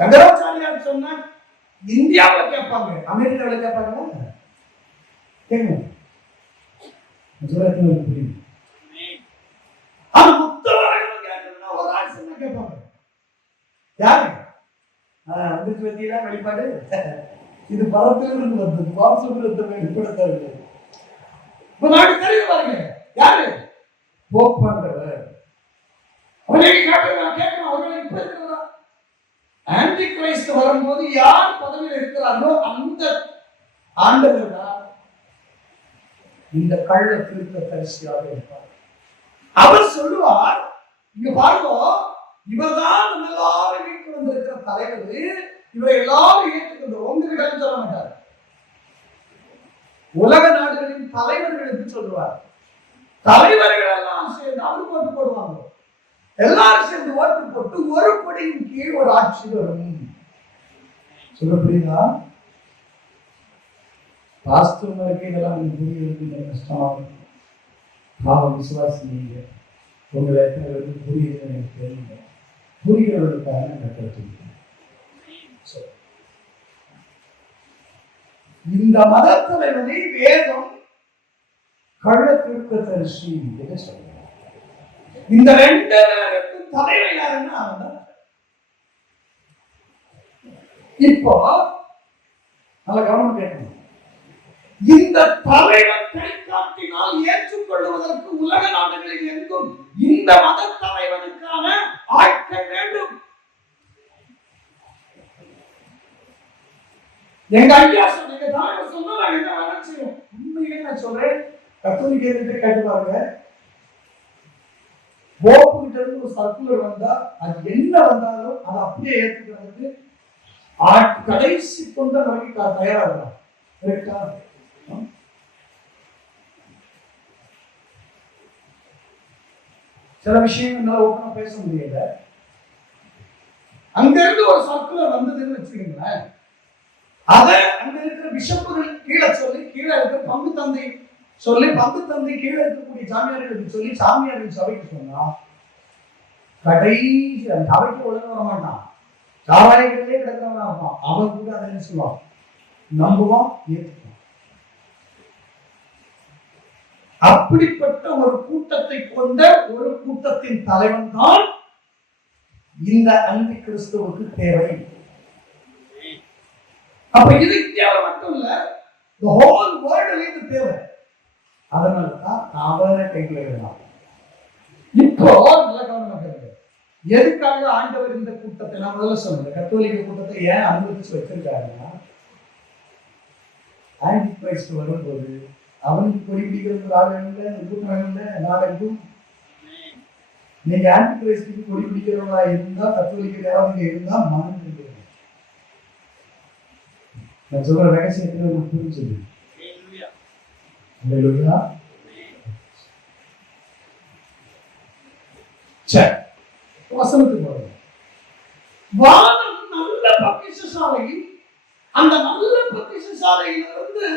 சங்கராச்சாரியார் சொன்ன இந்தியாவில் கேட்பாங்க, அமெரிக்காவில் கேட்பாங்க. கேட்கணும் புரியும். ஆனா மொத்த வரைக்கும் கேட்கணும்னா ஒரு ஆள் சொன்னா கேட்பாங்க. யாரு வந்துச்சு வந்தீங்களா? வெளிப்பாடு இது பரத்திலிருந்து வந்தது, வாசுபுரத்தை வெளிப்படுத்தவில்லை. இப்ப நாடு தெரியும் பாருங்க. யாரு? போப்பாண்டவர். அவனை கேட்கணும், அவர்களை இப்ப இருக்கிறதா? ஆன்டி கிரைஸ்ட் வரும்போது யார் பதவியில் இருக்கிறார்களோ அந்த ஆண்டவர் தான் இந்த கள்ள திருத்த தரிசியாக இருப்பார். அவர் சொல்லுவார், இங்க பாருங்க, இவர்தான் நம்ம எல்லாரும் வீட்டுக்கு வந்திருக்கிற தலைவர், இவரை எல்லாரும் ஏற்றுக்கொண்டு உங்களுக்கு சொல்ல மாட்டார். உலக நாடுகளின் தலைவர்களுக்கு சொல்லுவார். தலைவர்கள் எல்லாம் சேர்ந்து அவர் போட்டு போடுவாங்க. எல்லாரும் சேர்ந்து ஓட்டு போட்டு ஒரு கொடியின் கீழ் ஒரு ஆட்சி வரும். சொல்ல புரியுதா? பாஸ்டர்களுக்கு இதெல்லாம் புரியுது கஷ்டமாக பாவம் விசுவாசி நீங்க. உங்களை எத்தனை பேருக்கு புரியுது எனக்கு தெரியல. புரிகிறவர்களுக்காக நான் கற்றுக்கிறேன். இந்த மத தலைவனை வேதம் கள்ள தீர்க்கதரிசி என்று சொல்றார். இந்த ரெண்டு தலைவர் யாருன்னா அவன். இப்போ நல்ல கவனம் கேட்கணும். இந்த தலைவர் கை காட்டினால் ஏற்றுக்கொள்வதற்கு உலக நாடுகளில் எங்கும் இந்த மத தலைவனுக்கான ஆட்கள் வேண்டும். எங்க ஐயா சொன்னீங்க, தலைவர் சொன்னா என்ன வேலை செய்யும்? உண்மையிலே நான் சொல்றேன், கத்தோலிக்க கேட்டு பாருங்க. போப்பு கிட்ட இருந்து ஒரு சர்க்குலர் வந்தா அது என்ன வந்தாலும் அதை அப்படியே ஏற்றுக்கிறதுக்கு கடைசி கொண்ட வரைக்கும் தயாராகிறான். கரெக்டா? சில விஷயம் என்னால ஓப்பனா பேச முடியல. அங்க இருந்து ஒரு சர்க்குலர் வந்ததுன்னு வச்சுக்கீங்களேன், அதை அங்க இருக்கிற பிஷப்புகள் கீழே சொல்லி, கீழே இருக்கிற பங்கு தந்தை சொல்லி, பங்கு தந்தை கீழே இருக்கக்கூடிய சாமியார்களுக்கு சொல்லி, சாமியார்கள் சபைக்கு சொன்னா கடைசி அந்த சபைக்கு ஒழுங்கு வர மாட்டான். சாராயங்களே கிடக்கிறவனா இருப்பான். அவன் கூட அதை என்ன சொல்லுவான்? நம்புவான், ஏற்றுவான். அப்படிப்பட்ட ஒரு கூட்டத்தை கொண்ட ஒரு கூட்டத்தின் தலைவன் தான் இந்த அந்தி கிறிஸ்துவுக்கு தேவை. அப்ப இது இந்தியாவில் மட்டும் இல்ல, the whole world இது தேவை. அதனாலதான் அவனை கையில் எழுதலாம். இப்போ நல்ல கவனமாக இருக்கு. எதுக்காக ஆண்டவர் இந்த கூட்டத்தை, நான் முதல்ல சொல்றேன், கத்தோலிக்க கூட்டத்தை ஏன் அனுமதிச்சு வச்சிருக்காருன்னா, ஆன்டி கிரைஸ்ட் வரும்போது அவனுக்கு கொடி பிடிக்கிறது ஆளுங்க கூட்டம் நாடெங்கும். நீங்க ஆன்டி கிரைஸ்டுக்கு கொடி பிடிக்கிறவங்களா இருந்தா, கத்தோலிக்க யாராவது இருந்தா மனம் இருக்கு. நான் சொல்ற ரகசியத்துல ஒரு புரிஞ்சது. வசனத்துக்கு போறது, வானம் நல்ல பொக்கிஷசாலை, அந்த நல்ல பொக்கிஷசாலையிலிருந்து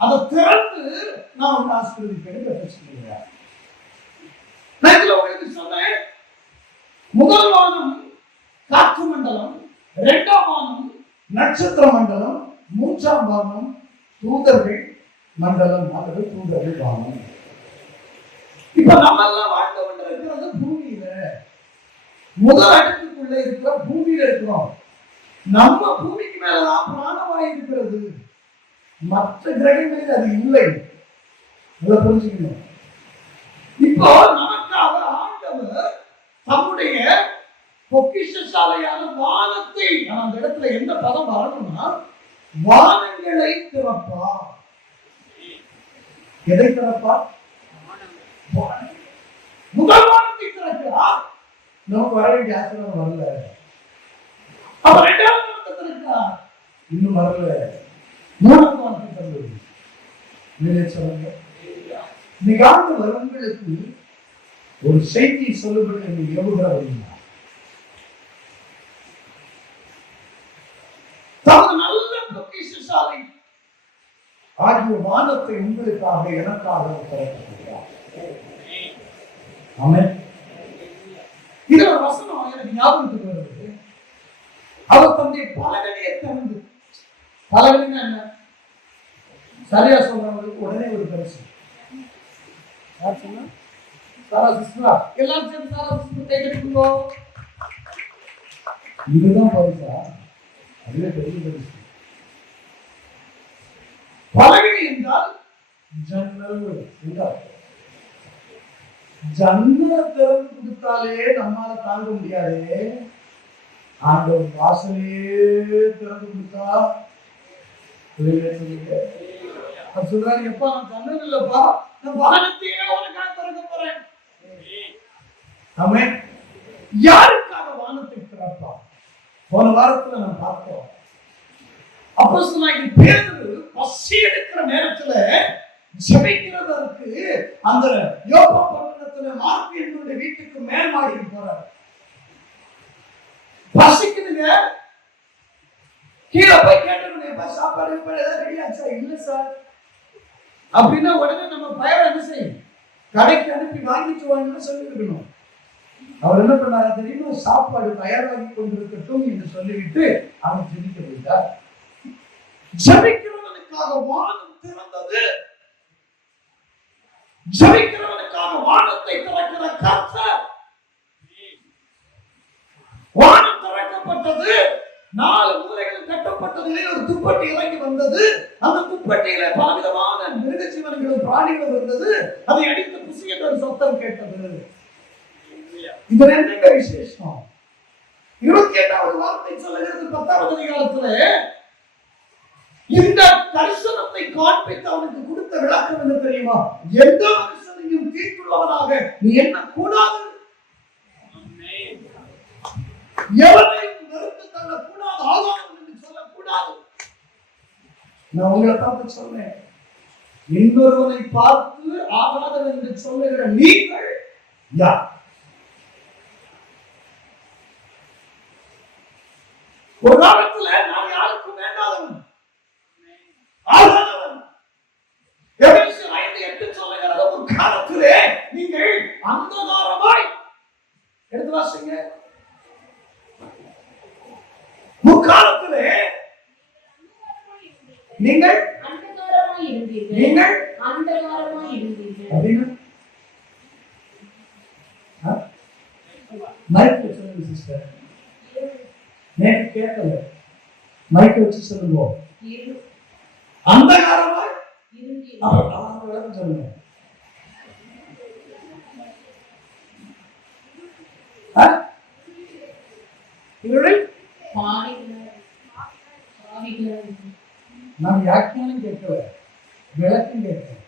அதை திறந்து நான் வந்து ஆசீர்வதிப்பேன். நான் இதுல உங்களுக்கு சொன்னேன், முதல் வானம் காற்று மண்டலம், இரண்டாம் வானம் நட்சத்திர மண்டலம், மூன்றாம் வானம் தூதர்கள் மண்டலம் அல்லது தூதர்கள் வானம். இப்ப நம்ம எல்லாம் வாழ்ந்து கொண்டிருக்கிறது பூமியில, முதல் அடுக்குக்குள்ள இருக்கிற பூமியில இருக்கிறோம். நம்ம பூமிக்கு மேலதான் பிராணவாயு இருக்கிறது. மற்ற கிரகங்களில் அது இல்லை. அதை புரிஞ்சுக்கணும். இப்போ நமக்காக ஆண்டவர் தம்முடைய பொக்கிஷசாலையான வானத்தை, அந்த இடத்துல எந்த பதம் வரணும்னா வானங்களை திறப்பார். எதை திறப்பார்? முதல் வானத்தை திறக்கிறார். நமக்கு வர வேண்டிய ஆசீர்வாதம் வரல. அப்ப இரண்டாவது வானத்தை திறக்கிறார், இன்னும் வரல. மூணாவது வானத்தை திறந்தது. சொல்லுங்க, இன்னைக்கு ஆண்டவர் உங்களுக்கு ஒரு செய்தி சொல்லுபடி எவ்வளவு வருகிறார். தமது நல்ல பொக்கிஷசாலை ஆகிய வானத்தை உங்களுக்காக எனக்காக திறக்கிறார். ஆமென். இது ஒரு வசனம் எனக்கு ஞாபகத்துக்கு வருது. அவர் தம்முடைய பலகனையை திறந்து, பலகனை என்ன சரியா சொல்றவங்களுக்கு உடனே ஒரு பரிசு. யார் சொன்னா? சாரா சிஸ்டரா? எல்லாரும் சேர்ந்து சாரா சிஸ்டர் கை தட்டுங்க. இதுதான் பரிசா? அதுவே பெரிய பரிசு. பலகை என்றால் ஜன்னல் என்றால் ஜன்னலை திறந்து கொடுத்தாலே நம்மால தாங்க முடியாது. ஆண்டவர் வாசலே திறந்து கொடுத்தா சொல்றாரு, எப்பா நான் ஜன்னல் இல்லப்பா, நான் வானத்தையே உனக்காக திறக்க போறேன். ஆமென். யாருக்காக வானத்தை திறப்பா? போன வாரத்துல நான் பார்த்தோம், அப்போஸ்தலனாகிய பேதுரு பசி எடுக்கிற நேரத்துல ஜெபிக்கிறதற்கு அந்த யோப்பா பட்டணத்துல மார்க்கு என்னுடைய வீட்டுக்கு மேல் மாடிக்கு போறாரு. பசிக்குதுங்க, கீழே போய் கேட்டு சாப்பாடு ரெடி ஆச்சா? இல்ல சார் அப்படின்னா உடனே நம்ம பயர் என்ன செய்யும், கடைக்கு அனுப்பி வாங்கிட்டு வாங்கன்னு சொல்லிருக்கணும். அவர் என்ன பண்ணாரு தெரியுமா, சாப்பாடு தயாராகி கொண்டிருக்கட்டும் என்று சொல்லிவிட்டு அவர் ஜெபிக்க போயிட்டார். ஜெபிக்கிறவனுக்காக வானம் திறந்தது. ஜெபிக்கிறவனுக்காக வானத்தை திறக்கிற கர்த்தர். வானம் திறக்கப்பட்டது. 4 மூலைகள் கட்டப்பட்டதிலே ஒரு துப்பட்டி இறங்கி வந்தது. அந்த துப்பட்டியில பலவிதமான மிருக ஜீவன்களும் பிராணிகளும் இருந்தது. அதை அடித்து புசிக்கின்ற ஒரு சத்தம் கேட்டது. இது என்னங்க விசேஷம்? 28வது வார்த்தை சொல்லுகிறது 10வது அதிகாரத்துல, இந்த தரிசனத்தை காண்பித்து அவனுக்கு கொடுத்த விளக்கம் என்ன தெரியுமா? எந்த மனுஷனையும் தீட்டுள்ளவனாக நீ என்ன கூடாது, எவனையும் வெறுத்து தள்ளக்கூடாது, ஆகாதவன் என்று சொல்லக்கூடாது. நான் உங்களை பார்த்து சொன்னேன், இன்னொருவனை பார்த்து ஆகாதவன் என்று சொல்லுகிற நீங்கள் யார்? ஒரு காலத்துல நான் யாருக்கும் வேண்டாதவன், ஆகாதவன். எபேசியர் 5:8 சொல்லுகிறது, ஒரு காலத்திலே நீங்கள் அந்தகாரமாய், எடுத்து வாசிங்க, முற்காலத்திலே நீங்கள் அந்தகாரமாய் இருந்தீர்கள். நீங்கள் அந்தகாரமாய் இருந்தீர்கள். அப்படின்னா மைக் சொல்லுங்க சிஸ்டர், நேற்று கேட்கல, மைக் வச்சு சொல்லுங்க. அந்தகாரமாய் இருந்தீர்கள் சொல்லுங்க. நான் வியாக்கியானம் கேட்கல, விளக்கம் கேட்கிறேன்.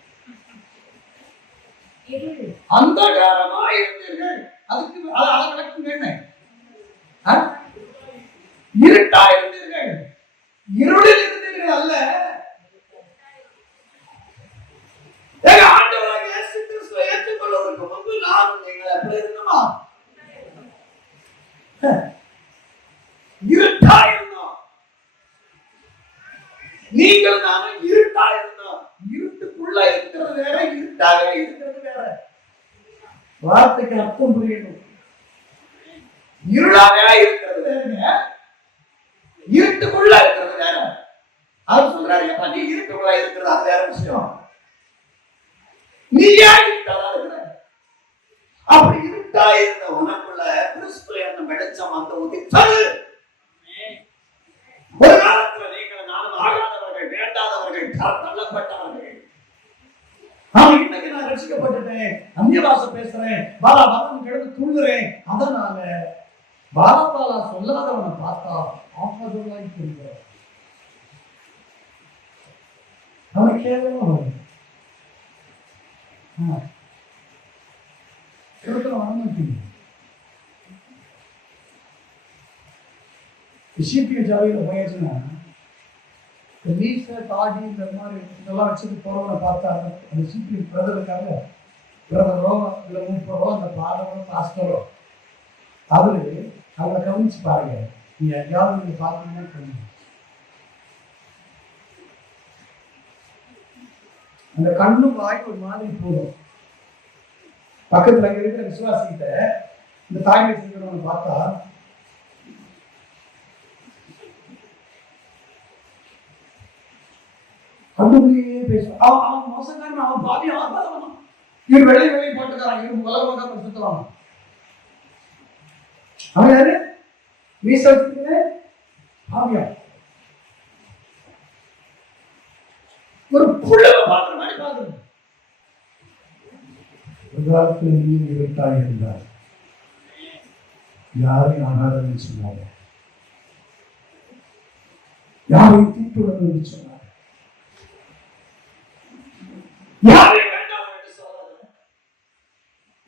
அந்தகாரமாய் இருந்தீர்கள், அதுக்கு விளக்கம் என்ன? இருட்டா இருந்தீர்கள், இருளில் இருந்தீர்கள் அல்ல. ஆண்டவராக இயேசு கிறிஸ்துவை ஏற்றுக்கொள்வதற்கு முன்பு நானும் நீங்கள் எப்படி இருந்தோமா? இருட்டா இருந்தோம். நீங்கள் நானும் இருட்டா இருந்தோம். இருட்டுக்குள்ள இருக்கிறது வேற, இருட்டாக இருக்கிறது வேற. வார்த்தைக்கு அர்த்தம் புரியணும். இருளாக இருக்கிறது வேறங்க, இருட்டுக்குள்ள இருக்கிறது வேற. அவர் சொல்றாரு, எப்ப நீ இருட்டுக்குள்ள இருக்கிறது அது வேற விஷயம், நீ ஏன் இருட்டா இருக்கிற? அப்படி இருட்டா இருந்த உனக்குள்ள கிறிஸ்து என்னும் வெளிச்சம் வந்து உதித்தது. ஒரு காலத்துல நீங்கள் நானும் ஆகாதவர்கள், வேண்டாதவர்கள், தள்ளப்பட்டவர்கள். அவன் இன்னைக்கு நான் ரட்சிக்கப்பட்டுட்டேன், அந்நிய பாஷை பேசுறேன், பாலா பாலம் கிடந்து துள்ளுறேன். அதனால பாலா பாலா சொல்லாதவனை பார்த்தா ஆகாதவனாய் சொல்கிறார். அவனை கேவலமா சிபிஐ ஜாதியில் போயாச்சுன்னா மீசை தாடி இந்த மாதிரி இதெல்லாம் வச்சுட்டு போறவனை பார்த்தா அந்த சிபிஐ பிரதருக்காக பிரதரோ இல்லை மூப்பரோ அந்த பாடரோ பாஸ்டரோ அவரு அவரை கவனிச்சு பாருங்க. நீங்க எங்கேயாவது நீங்க பார்த்தீங்கன்னா கவனிச்சு அந்த கண்ணு வாய் ஒரு மாதிரி போதும். பக்கத்துல அங்க இருக்கிற விசுவாசிகிட்ட இந்த தாய்மை செய்கிறவங்க பார்த்தா கண்டுபிடியே பேசுவான். அவன் மோசக்காரன், அவன் பாவி, அவன் இவர் வெள்ளை வெள்ளை போட்டுக்காரன், இவர் உலகமாக சுத்தலாம். அவன் யாரு? மீசத்துக்கு பாவியா ஒரு புள்ளவை பாக்குற மாதிரி பாக்குறது. ஒரு காலத்தில் நீயும் இருட்டாய் இருந்தார், யாரையும் ஆகாதன்னு சொன்னாங்க, யாரையும் தீட்டுள்ளது சொன்னார், யாரையும் வேண்டாம் என்று சொன்னார்.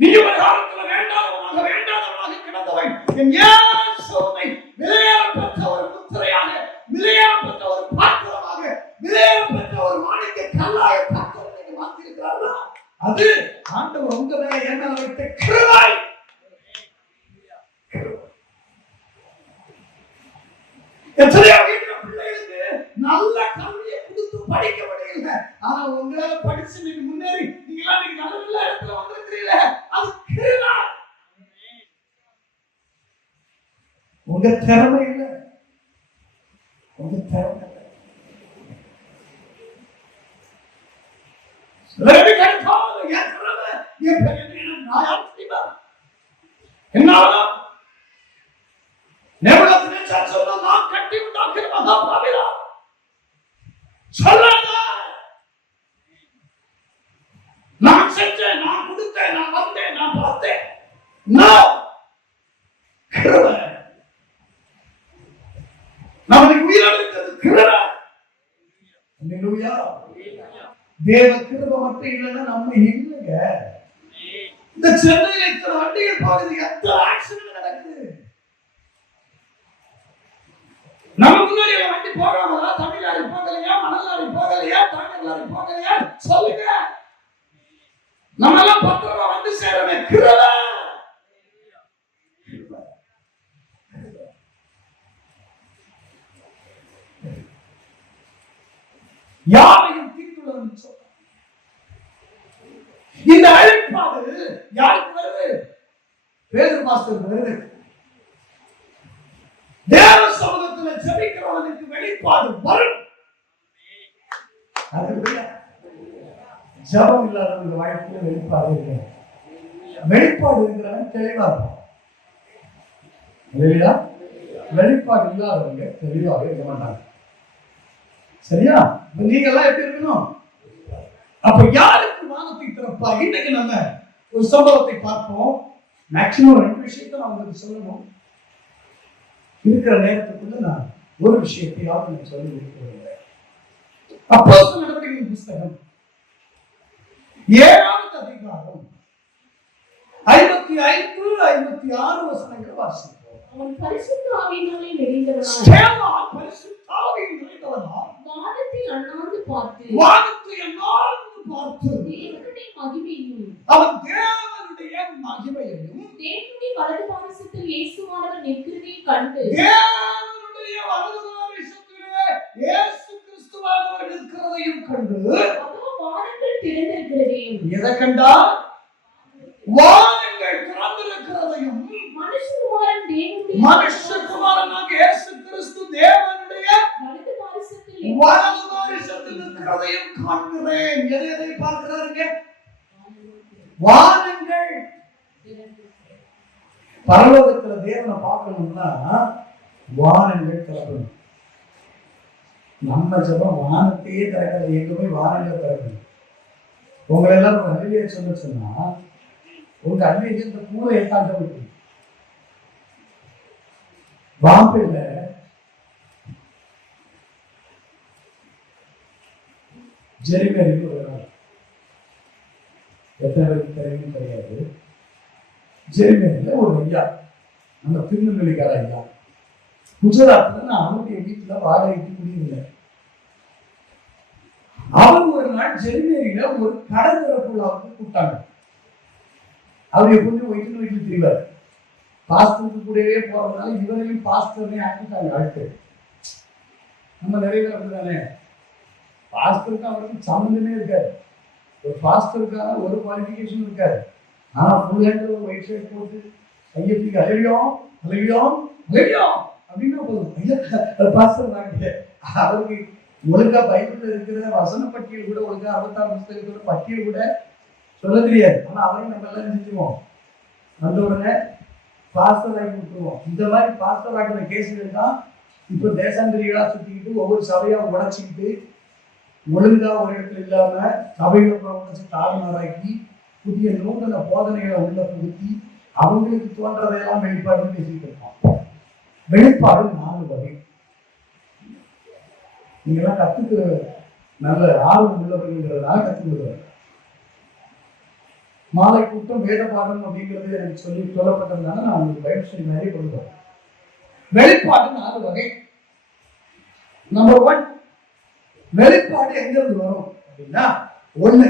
நீ ஒரு காலத்தில் வேண்டாதவனாக கிடந்தவன் என் இயேசுவை விலையேறப்பட்ட ஒரு முத்திரையாக, விலையேறப்பட்ட ஒரு பாத்திரமாக, விலையேறப்பட்ட ஒரு மாணிக்க கல்லாய பாத்திரத்தை மாற்றிருக்கிறார்களா? அது ஆண்டவர் உங்க மேல என்ன வைத்த கிருபை. எத்தனையோ வீட்டுல பிள்ளைகளுக்கு நல்ல கல்வியை கொடுத்து படிக்க முடியல, ஆனா உங்களால படிச்சு நீங்க முன்னேறி நீங்க நல்ல இடத்துல வந்திருக்கிறீங்க, அது கிருபை. உங்க திறமை இல்ல, உங்க திறமை நான் செஞ்சேன், நான் கொடுத்தேன், நான் வந்தேன், நான் பார்த்தேன். நம்மளுக்கு உயிரோடு இருக்கிறது கிருபை. அல்லேலூயா. தேவ கிருபை மட்டும் இல்லைன்னா நம்ம இல்லைங்க. இந்த சென்னையில இத்தனை வண்டிகள் போகுது, எத்தனை ஆக்சிடென்ட் நடக்குது. நம்ம முன்னாடி வண்டி போகாமலா, தமிழ் லாரி போகலையா, மணல் லாரி போகலையா, தாங்கல் லாரி போகலையா சொல்லுங்க. நம்ம எல்லாம் பத்திரமா வந்து சேரமே கிருபை. யாரையும் தீட்டுள்ளதுன்னு சொல்ற இந்த அழைப்பாடு யாருக்கு வருது? பேதுரு பாஸ்டருக்கு வருது. தேவ சமூகத்தில் ஜெபிக்கிறவனுக்கு வெளிப்பாடு வரும். ஜபம் இல்லாதவங்க வாழ்க்கையில வெளிப்பாடு இல்லை. வெளிப்பாடு இருக்கிறவன் தெளிவா இருக்கும். வெளிப்பாடு இல்லாதவங்க தெளிவாக இருக்க மாட்டாங்க. சரியா? நீங்க எல்லாம் எப்படி இருக்கணும்? அப்ப யாருக்கு வானத்தை திறப்பா? இன்னைக்கு நம்ம ஒரு சம்பவத்தை பார்ப்போம். மேக்சிமம் 2 விஷயத்தை நான் உங்களுக்கு சொல்லணும். இருக்கிற நேரத்துக்குள்ள நான் ஒரு விஷயத்தையாவது நான் சொல்லி இருக்கிறேன். அப்போஸ்தலர் நடவடிக்கைகளின் புத்தகம் 7வது அதிகாரம் 55, 56 வசனங்கள் வாசிப்போம். அவன் பரிசுத்த ஆவியினாலே நிறைந்தவனாய் வானத்தை அண்ணாந்து பார்த்து தேவனுடைய மகிமையையும் அவன் தேவனுடைய மகிமையையும் தேவனுடைய வலது பாரிசத்தில் இயேசுவானவர் நிற்கிறதையும் கண்டு தேவனுடைய வலது பாரிசத்திலே இயேசு கிறிஸ்துவானவர் நிற்கிறதையும் கண்டு அதோ வானங்கள் திறந்திருக்கிறதையும் எதை கண்டார்? வானங்கள் திறந்திருக்கிறதையும் மனுஷகுமாரனாக இயேசு கிறிஸ்து தேவனுடைய வலது பாரிசத்தில் நிற்கிறதையும் காண்கிறேன். எதை பார்க்கிறாருங்க? வானங்கள். பரலோகத்துல தேவனை பார்க்கணும்னா வானங்கள் திறக்கணும். நம்ம ஜபம் வானத்தையே திறக்கிறது, எங்க போய் வானங்கள் திறக்கணும். உங்களை எல்லாம் ஒரு அழிவியை சொன்னா உங்க அழிவியை இந்த கூரை தாண்ட முடியும். பாம்பேல ஜெரிமேரி ஒரு நாள், எத்தனை பேருக்கு தெரியும் தெரியாது. ஜெரிமேரியில ஒரு ஐயா, நம்ம திருநெல்வேலிக்கார ஐயா, குஜராத்ல நான் அவருடைய வீட்டுல வாடகைக்கு குடியிருந்தேன். அவர் ஒரு நாள் ஜெரிமேரியில ஒரு கடற்கரைக்குள்ளாவுக்கு கூப்பிட்டாங்க. அவர் எப்பவுமே வீட்டுல தெரிவார். பாஸ்டருக்கு கூடவே போறதுனால இவரையும் பாஸ்டர்னே ஆக்கிட்டாங்க. அடுத்து நம்ம நிறைய பேர் அப்படிதானே, பாஸ்டருக்கு அவருக்கு சம்மந்தமே இருக்காது. ஒரு பாஸ்டருக்கான ஒரு குவாலிஃபிகேஷன் இருக்காது. ஆனா ஃபுல் ஹேண்ட் ஒரு ஒயிட் ஷர்ட் போட்டு ஐயத்துக்கு அலைவியோம் அலைவியோம் அலைவியோம் அப்படின்னா போதும், பாஸ்டர் வாங்க. அவருக்கு ஒழுங்கா பைபிள்ல இருக்கிற வசன பட்டியல் கூட ஒழுங்கா 66 புத்தகத்தோட பட்டியல் கூட சொல்ல தெரியாது. ஆனா அவரையும் நம்ம எல்லாம் செஞ்சுக்குவோம், வந்த உடனே பாஸ்டர் ஆகி விட்டுருவோம். இந்த மாதிரி பாஸ்டர் ஆகிற கேஸுகள் தான் இப்போ தேசாந்திரிகளா சுத்திக்கிட்டு ஒவ்வொரு சபையா உடைச்சிக்கிட்டு ஒழுங்கா ஒரு இடத்துல இல்லாம சபைகளை உடைச்சு தாறுமாறாக்கி புதிய நூதன போதனைகளை உள்ள புகுத்தி அவங்களுக்கு தோன்றதையெல்லாம் வெளிப்பாடுன்னு பேசிட்டு இருக்கோம். வெளிப்பாடு 4 வகை. நீங்கெல்லாம் கத்துக்கிற நல்ல ஆர்வம் உள்ளவர்கள்ங்கிறதுனால கத்துக்கிறார். மாலை கூட்டம் வேத பாடம் அப்படிங்கிறது எனக்கு சொல்லப்பட்டதுனால நான் உங்களுக்கு பயிற்சி நிறைய கொடுக்குறேன். வெளிப்பாடு 4 வகை. நம்பர் 1, வெளிப்பாடு எங்கிருந்து வரும் அப்படின்னா, 1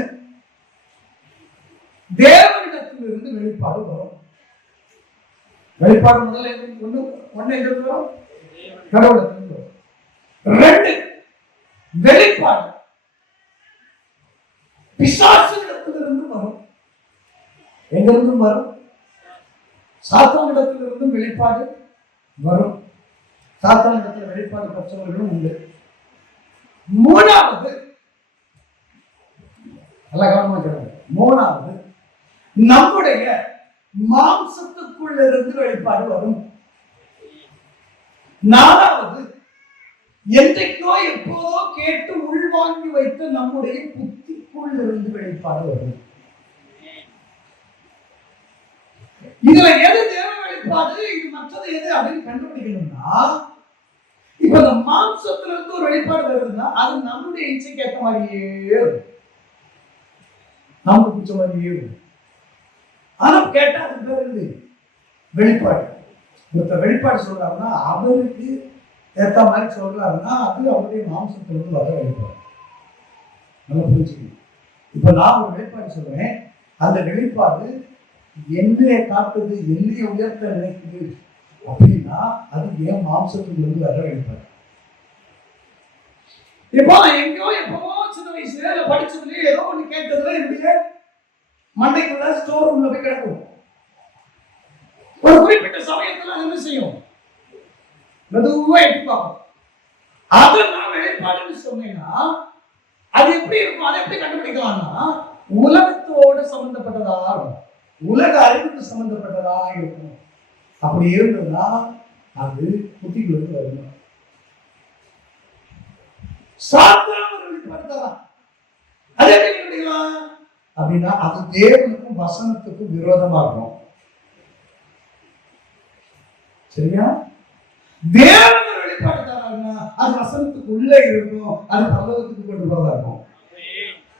தேவனிடத்திலிருந்து வெளிப்பாடு வரும். வெளிப்பாடு முதல்ல ஒண்ணு எங்கிருந்து வரும்? கடவுளிடத்திலிருந்து வரும். 2 வெளிப்பாடு பிசாசிடத்திலிருந்து வரும். எங்கிருந்து வரும்? சாத்தானிடத்திலிருந்து வெளிப்பாடு வரும். சாத்தானிடத்தில் வெளிப்பாடு பெற்றவர்களும் உண்டு. 3வது, நல்ல கவனமா கேளுங்க, 3வது நம்முடைய மாம்சத்துக்குள்ள இருந்து வெளிப்பாடு வரும். 4வது என்றைக்கோ எப்போதோ கேட்டு உள்வாங்கி வைத்த நம்முடைய புத்திக்குள் இருந்து வெளிப்பாடு வரும். இதுல எது தேவ வெளிப்பாடு, இது மற்றது எது அப்படின்னு கண்டுபிடிக்கணும்னா, இப்ப இந்த மாம்சத்துல இருந்து ஒரு வெளிப்பாடு வருதுன்னா அது நம்முடைய இச்சைக்கு ஏற்ற மாதிரியே நமக்கு பிடிச்ச மாதிரியே. ஆனா கேட்டா அது பேரு வெளிப்பாடு. ஒருத்தர் வெளிப்பாடு சொல்றாருன்னா அவருக்கு ஏற்ற மாதிரி சொல்றாருன்னா அது அவருடைய மாம்சத்திலிருந்து வர வெளிப்பாடு. நல்லா புரிஞ்சுக்கணும். இப்ப நான் ஒரு வெளிப்பாடு சொல்றேன், அந்த வெளிப்பாடு என்னைய காட்டுது, என்னைய உயர்த்த நினைக்குது அப்படின்னா அது என் மாம்சத்திலிருந்து வர வெளிப்பாடு. இப்போ எங்கோ எப்பவோ சின்ன வயசுல படிச்சதுல ஏதோ ஒண்ணு கேட்டதுல என்னுடைய மண்டைக்குள்ள ஸ்டோர் ரூம்ல போய் கிடக்கும். ஒரு குறிப்பிட்ட சமயத்துல என்ன செய்யும்? மெதுவா எட்டி பார்க்கும். அதை நான் வெளிப்பாடுன்னு சொன்னேன்னா அது எப்படி இருக்கும்? அதை எப்படி கண்டுபிடிக்கலாம்னா உலகத்தோடு சம்பந்தப்பட்டதா இருக்கும், உலக அறிவுக்கு சம்பந்தப்பட்டதா இருக்கும். அப்படி இருந்ததுன்னா அது புத்திகளுக்கு வரும். சாத்தான வெளிப்படுத்தலாம். அது எப்படி கண்டுபிடிக்கலாம் அப்படின்னா அது தேவனுக்கும் வசனத்துக்கும் விரோதமா இருக்கும். சரியா? தேவன் வெளிப்படுத்தாருன்னா அது வசனத்துக்கு உள்ள இருக்கும், அது பரலோகத்துக்கு கொண்டு போறதா இருக்கும்.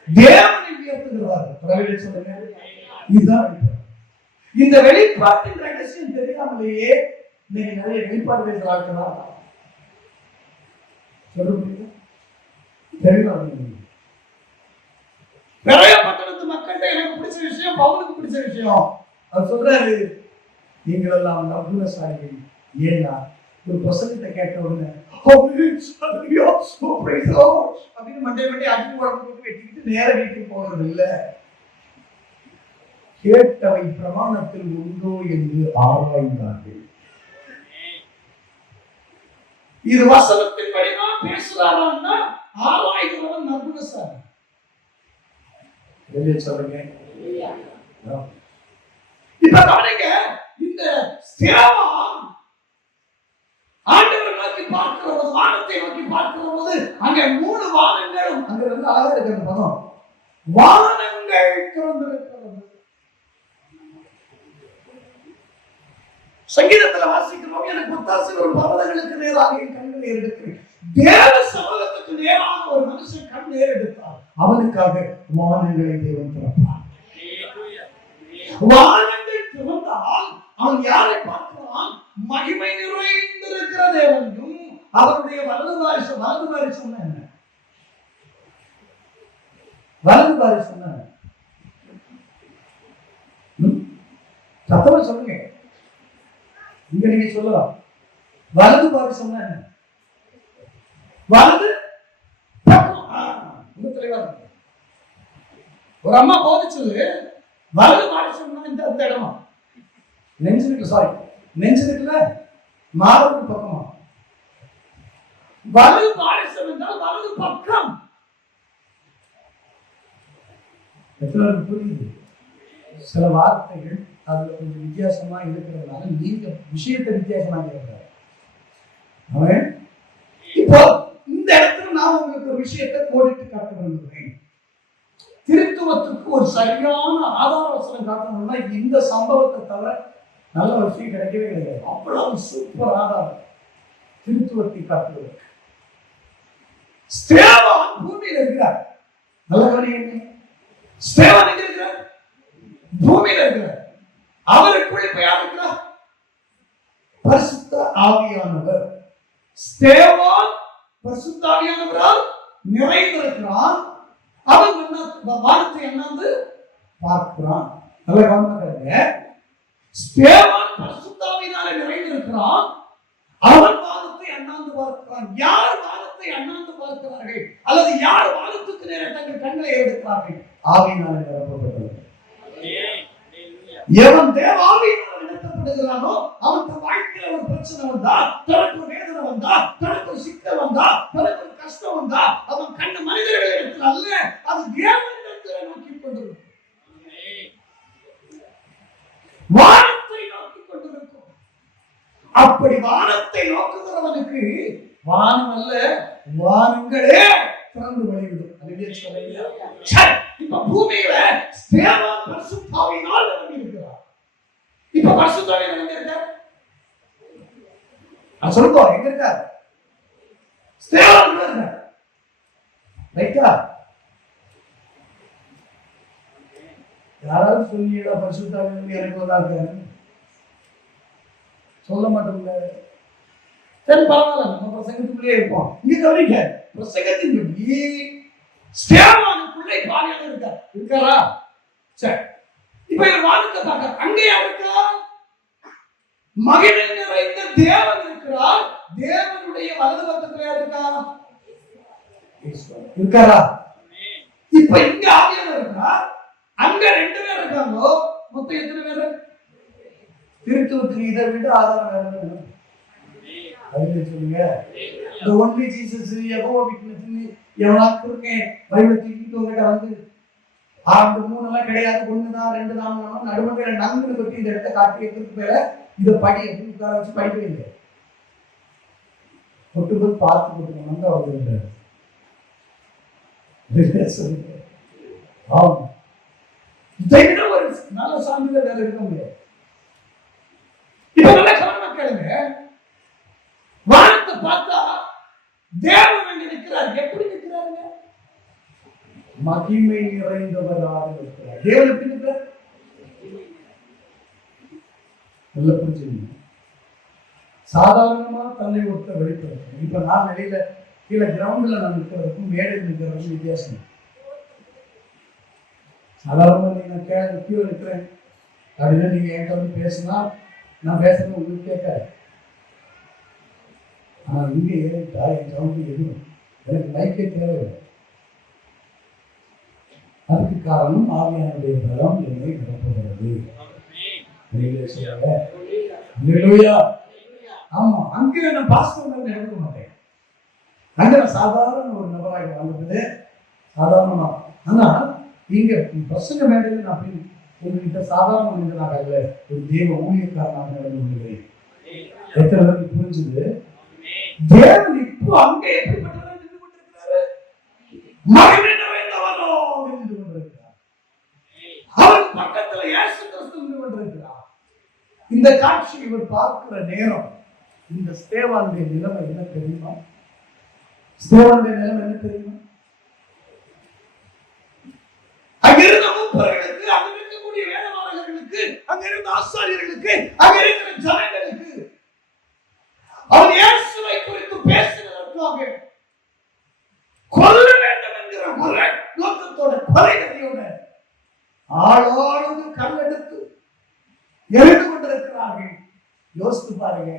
தேவனை உயர்த்துகிறதா இருக்கும். சொல்லுங்க, இதுதான் வெளிப்பாடு. இந்த வெளிப்பாட்டின் ரகசியம் தெரியாமலேயே நீங்க நிறைய வெளிப்பாடு பேசுற ஆட்களா சொல்லுங்க. நிறைய பட்டணத்து மக்கள்கிட்ட எனக்கு பிடிச்ச விஷயம், பவுனுக்கு பிடிச்ச விஷயம், அவர் சொல்றாரு, நீங்கள் எல்லாம் நம்புவசாலிகள். ஏன்னா ஒரு பொசகிட்ட கேட்ட உடனே அப்படின்னு மண்டே அடிப்பு உடம்பு வெட்டிக்கிட்டு நேர வீட்டுக்கு போகிறது இல்ல. கேட்டவை பிரமாணத்தில் உண்டோ என்று ஆராய்ந்தார்கள். இது வசனத்தின் படிதான் பேசுறாரான்னா ஆராய்கிறவன் நம்புவசாலி. சொல்லுங்க. இப்ப கவனிங்க, இந்த சேவம் ஆண்டவரை நோக்கி பார்க்கிற போது, வானத்தை நோக்கி பார்க்கிற போது அங்க 3 வானங்களும், அங்க வந்து அழகா இருக்கிற பதம், வானங்கள் திறந்திருக்கிறது. சங்கீதத்துல வாசிக்கிறோம், எனக்கு ஒத்தாசை ஒரு பர்வதங்களுக்கு நேராக என் கண்கள் ஏறெடுக்கிறேன். தேவ சமூகத்துக்கு நேராக ஒரு மனுஷன் கண் ஏறெடுத்தார், அவனுக்காக வானங்களை தேவன் திறப்பார். வானங்கள் திறந்தால் அவன் யாரை பார்க்கிறான்? மகிமை நிறைந்திருக்கிற தேவனையும் அவருடைய வலது பாரிசம் என்ன? வலது பாரிசம் சத்தமா சொல்லுங்க. இங்க நீங்க சொல்லலாம், வலது பாரிசம் என்ன? வலது ஒரு அம்மா போதிச்சது வலது பாரிசம்னா இந்த இடமா நெஞ்சிருக்குல மாறுது பக்கமா. வலது பாரிசம் என்றால் வலது பக்கம். புரியுது? சில வார்த்தைகள் அதுல கொஞ்சம் வித்தியாசமா இருக்கிறதுனால நீங்க விஷயத்தை வித்தியாசமா இருக்கிறார். இப்போ இந்த இடத்துல நான் உங்களுக்கு ஒரு விஷயத்தை கோடிட்டு காட்ட விரும்புகிறேன். திருத்துவத்துக்கு ஒரு சரியான ஆதார வசனம் காட்டணும்னா இந்த சம்பவத்தை தவிர நல்ல ஒரு விஷயம் கிடைக்கவே கிடையாது. அவ்வளவு சூப்பர் ஆதாரம் திருத்துவத்தை காட்டுவது. ஸ்தேவான் பூமியில் இருக்கிறார். நல்ல கவனிங்க, ஸ்தேவான் எங்க இருக்கிறார்? பூமியில் இருக்கிறார். அவருக்குள் இப்ப யார் இருக்கிறார்? பரிசுத்த ஆவியானவர். ஸ்தேவான் பரிசுத்த ஆவியானவரால் நிறைந்திருக்கிறான். அவன் வானத்தை என்னாந்து பார்க்கிறான். நல்ல கவனிங்க, ஸ்தேவான் பரிசுத்த ஆவியினால நிறைந்திருக்கிறான். அவன் வானத்தை அண்ணாந்து பார்க்கிறான். யார் வானத்தை அண்ணாந்து பார்க்கிறார்கள் அல்லது யார் வானத்துக்கு நேர தங்கள் கண்களை எடுக்கிறார்கள்? ஆவியினாலே நிரப்பப்பட்டவர்கள். எவன் தேவ ஆவியினால் நடத்தப்படுகிறானோ அவன் வாழ்க்கையில ஒரு பிரச்சனை வந்தா, தனக்கு ஒரு வேதனை வந்தா, தனக்கு ஒரு சிக்கல் வந்தா, தனக்கு ஒரு கஷ்டம் வந்தா, அவன் கண்ணு மனிதர்கள் இடத்துல அல்ல, அது தேவனிடத்தில் நோக்கி கொண்டிருக்கும். வானத்தை நோக்கி கொண்டிருக்கும். அப்படி வானத்தை நோக்குகிறவனுக்கு வானம் அல்ல, வானங்களே திறந்து வழிவிடும். இப்ப பூமியில ஸ்தேவான் பரிசுத்த ஆவியினால் நிரம்பி இருக்கிறார். இப்ப பரிசுத்த ஆவி எங்க இருக்கார்? நான் சொல்றோம், எங்க இருக்கார்? ஸ்தேவான் இருக்கார். ரைட்டா? யாராவது சொல்லிடா பரிசுத்த ஆவி எனக்கு வந்தா இருக்காரு? சொல்ல மாட்டோம்ல. சரி, பரவாயில்ல, நம்ம பிரசங்கத்துக்குள்ளே இருப்போம். இங்க கவனிக்க, பிரசங்கத்தின் படி ஸ்தேவானுக்குள்ளே பாவியாக இருக்காரா? சரி, இப்ப இவர் வானத்தை பார்க்க அங்கே இருக்கா? மகிமை நிறைந்த தேவன் இருக்கிறார். தேவனுடைய வலது பக்கத்துல இருக்கா? இருக்காரா? இப்ப இங்க ஆவியானவர் இருக்கா, அங்க 2 பேர் இருக்காங்க. மொத்தம் எத்தனை பேர்? திருத்துவத்துக்கு இதை விட ஆதாரம் வேற வேணும். அதுல சொல்லுங்க, the only Jesus யெகோவா விட்னஸ்னு எவனாக்கு இருக்கேன் பைபிள் தூக்கிட்டு உங்ககிட்ட வந்து ஆண்டு 3 எல்லாம் கிடையாது, 1 தான் 2 தான் நடுமண்டையில நங்குன்னு கொட்டி இந்த இடத்த காட்டி எடுத்துட்டு போயில இதை படி எப்படி உட்கார வச்சு படிக்கிறீங்க. கொட்டு போய் பார்த்து கொடுக்கணும் வந்து அவர் சொல்லுங்க. ஆமா, இதை விட ஒரு நல்ல சான்றிதழ் வேற இருக்க முடியாது. இப்ப நல்ல கவனமா கேளுங்க. வானத்தை பார்த்தா தேவன் அங்க நிற்கிறார். எப்படி நிற்கிறாருங்க? மகிமை நிறைந்தவராக இருக்கிறார். தேவன் எப்படி நிற்கிறார்? நல்ல புரிஞ்சுங்க. சாதாரணமா தன்னை ஒருத்தர் வெளிப்படுத்த. இப்ப நான் வெளியில கீழே கிரவுண்ட்ல நான் நிற்கிறதுக்கும் மேடையில் நிற்கிறதுக்கும் வித்தியாசம். சாதாரணமா நீங்க கீழே நிற்கிறேன் அப்படின்னு நீங்க என்கிட்ட வந்து பேசினா நான் பேசுறது உங்களுக்கு கேட்காது. ஆனா இங்கே ஏறிட்டா என் சவுண்டு எதுவும் எனக்கு லைக்கே தேவையில்லை. அதுக்கு காரணம் ஆவியானுடைய பலம் என்னை நிரப்புகிறது. ஆமா, அங்கே நான் பாஸ்டர் எடுக்க மாட்டேன். அங்க நான் சாதாரண ஒரு நபராக வாழ்ந்தது சாதாரணமா. ஆனா இங்க பிரசங்க மேடையில் நான் அப்படி உங்ககிட்ட சாதாரண மனிதனாக அல்ல, ஒரு தேவ ஊழியக்காரனாக நடந்து கொள்கிறேன். எத்தனை பேருக்கு புரிஞ்சுது? தேவன் இப்போ அங்கே எப்படிப்பட்டவராக நின்று கொண்டிருக்கிறாரு? மகிமை நிறைந்தவரோ நின்று கொண்டிருக்கிறார். அவன் பக்கத்துல இயேசு கிறிஸ்து நின்று கொண்டிருக்கிறார். இந்த காட்சி இவர் பார்க்கிற நேரம் இந்த ஸ்தேவானுடைய நிலைமை என்ன தெரியுமா? ஸ்தேவானுடைய நிலைமை என்ன தெரியுமா? அங்கிருந்த மூப்பர்களுக்கு, அங்க இருக்கக்கூடிய வேதவாதிகளுக்கு, அங்க இருந்த ஆசாரியர்களுக்கு, அங்க இருக்கிற ஜனங்களுக்கு அவன் இயேசுவை குறித்து பேசினதற்காக கொல்ல வேண்டும் என்கிற ஒரே நோக்கத்தோட கொலைகளையோட ஆளோடு கல்லெடுத்து எரிந்து கொண்டிருக்கிறார்கள். யோசித்து பாருங்க.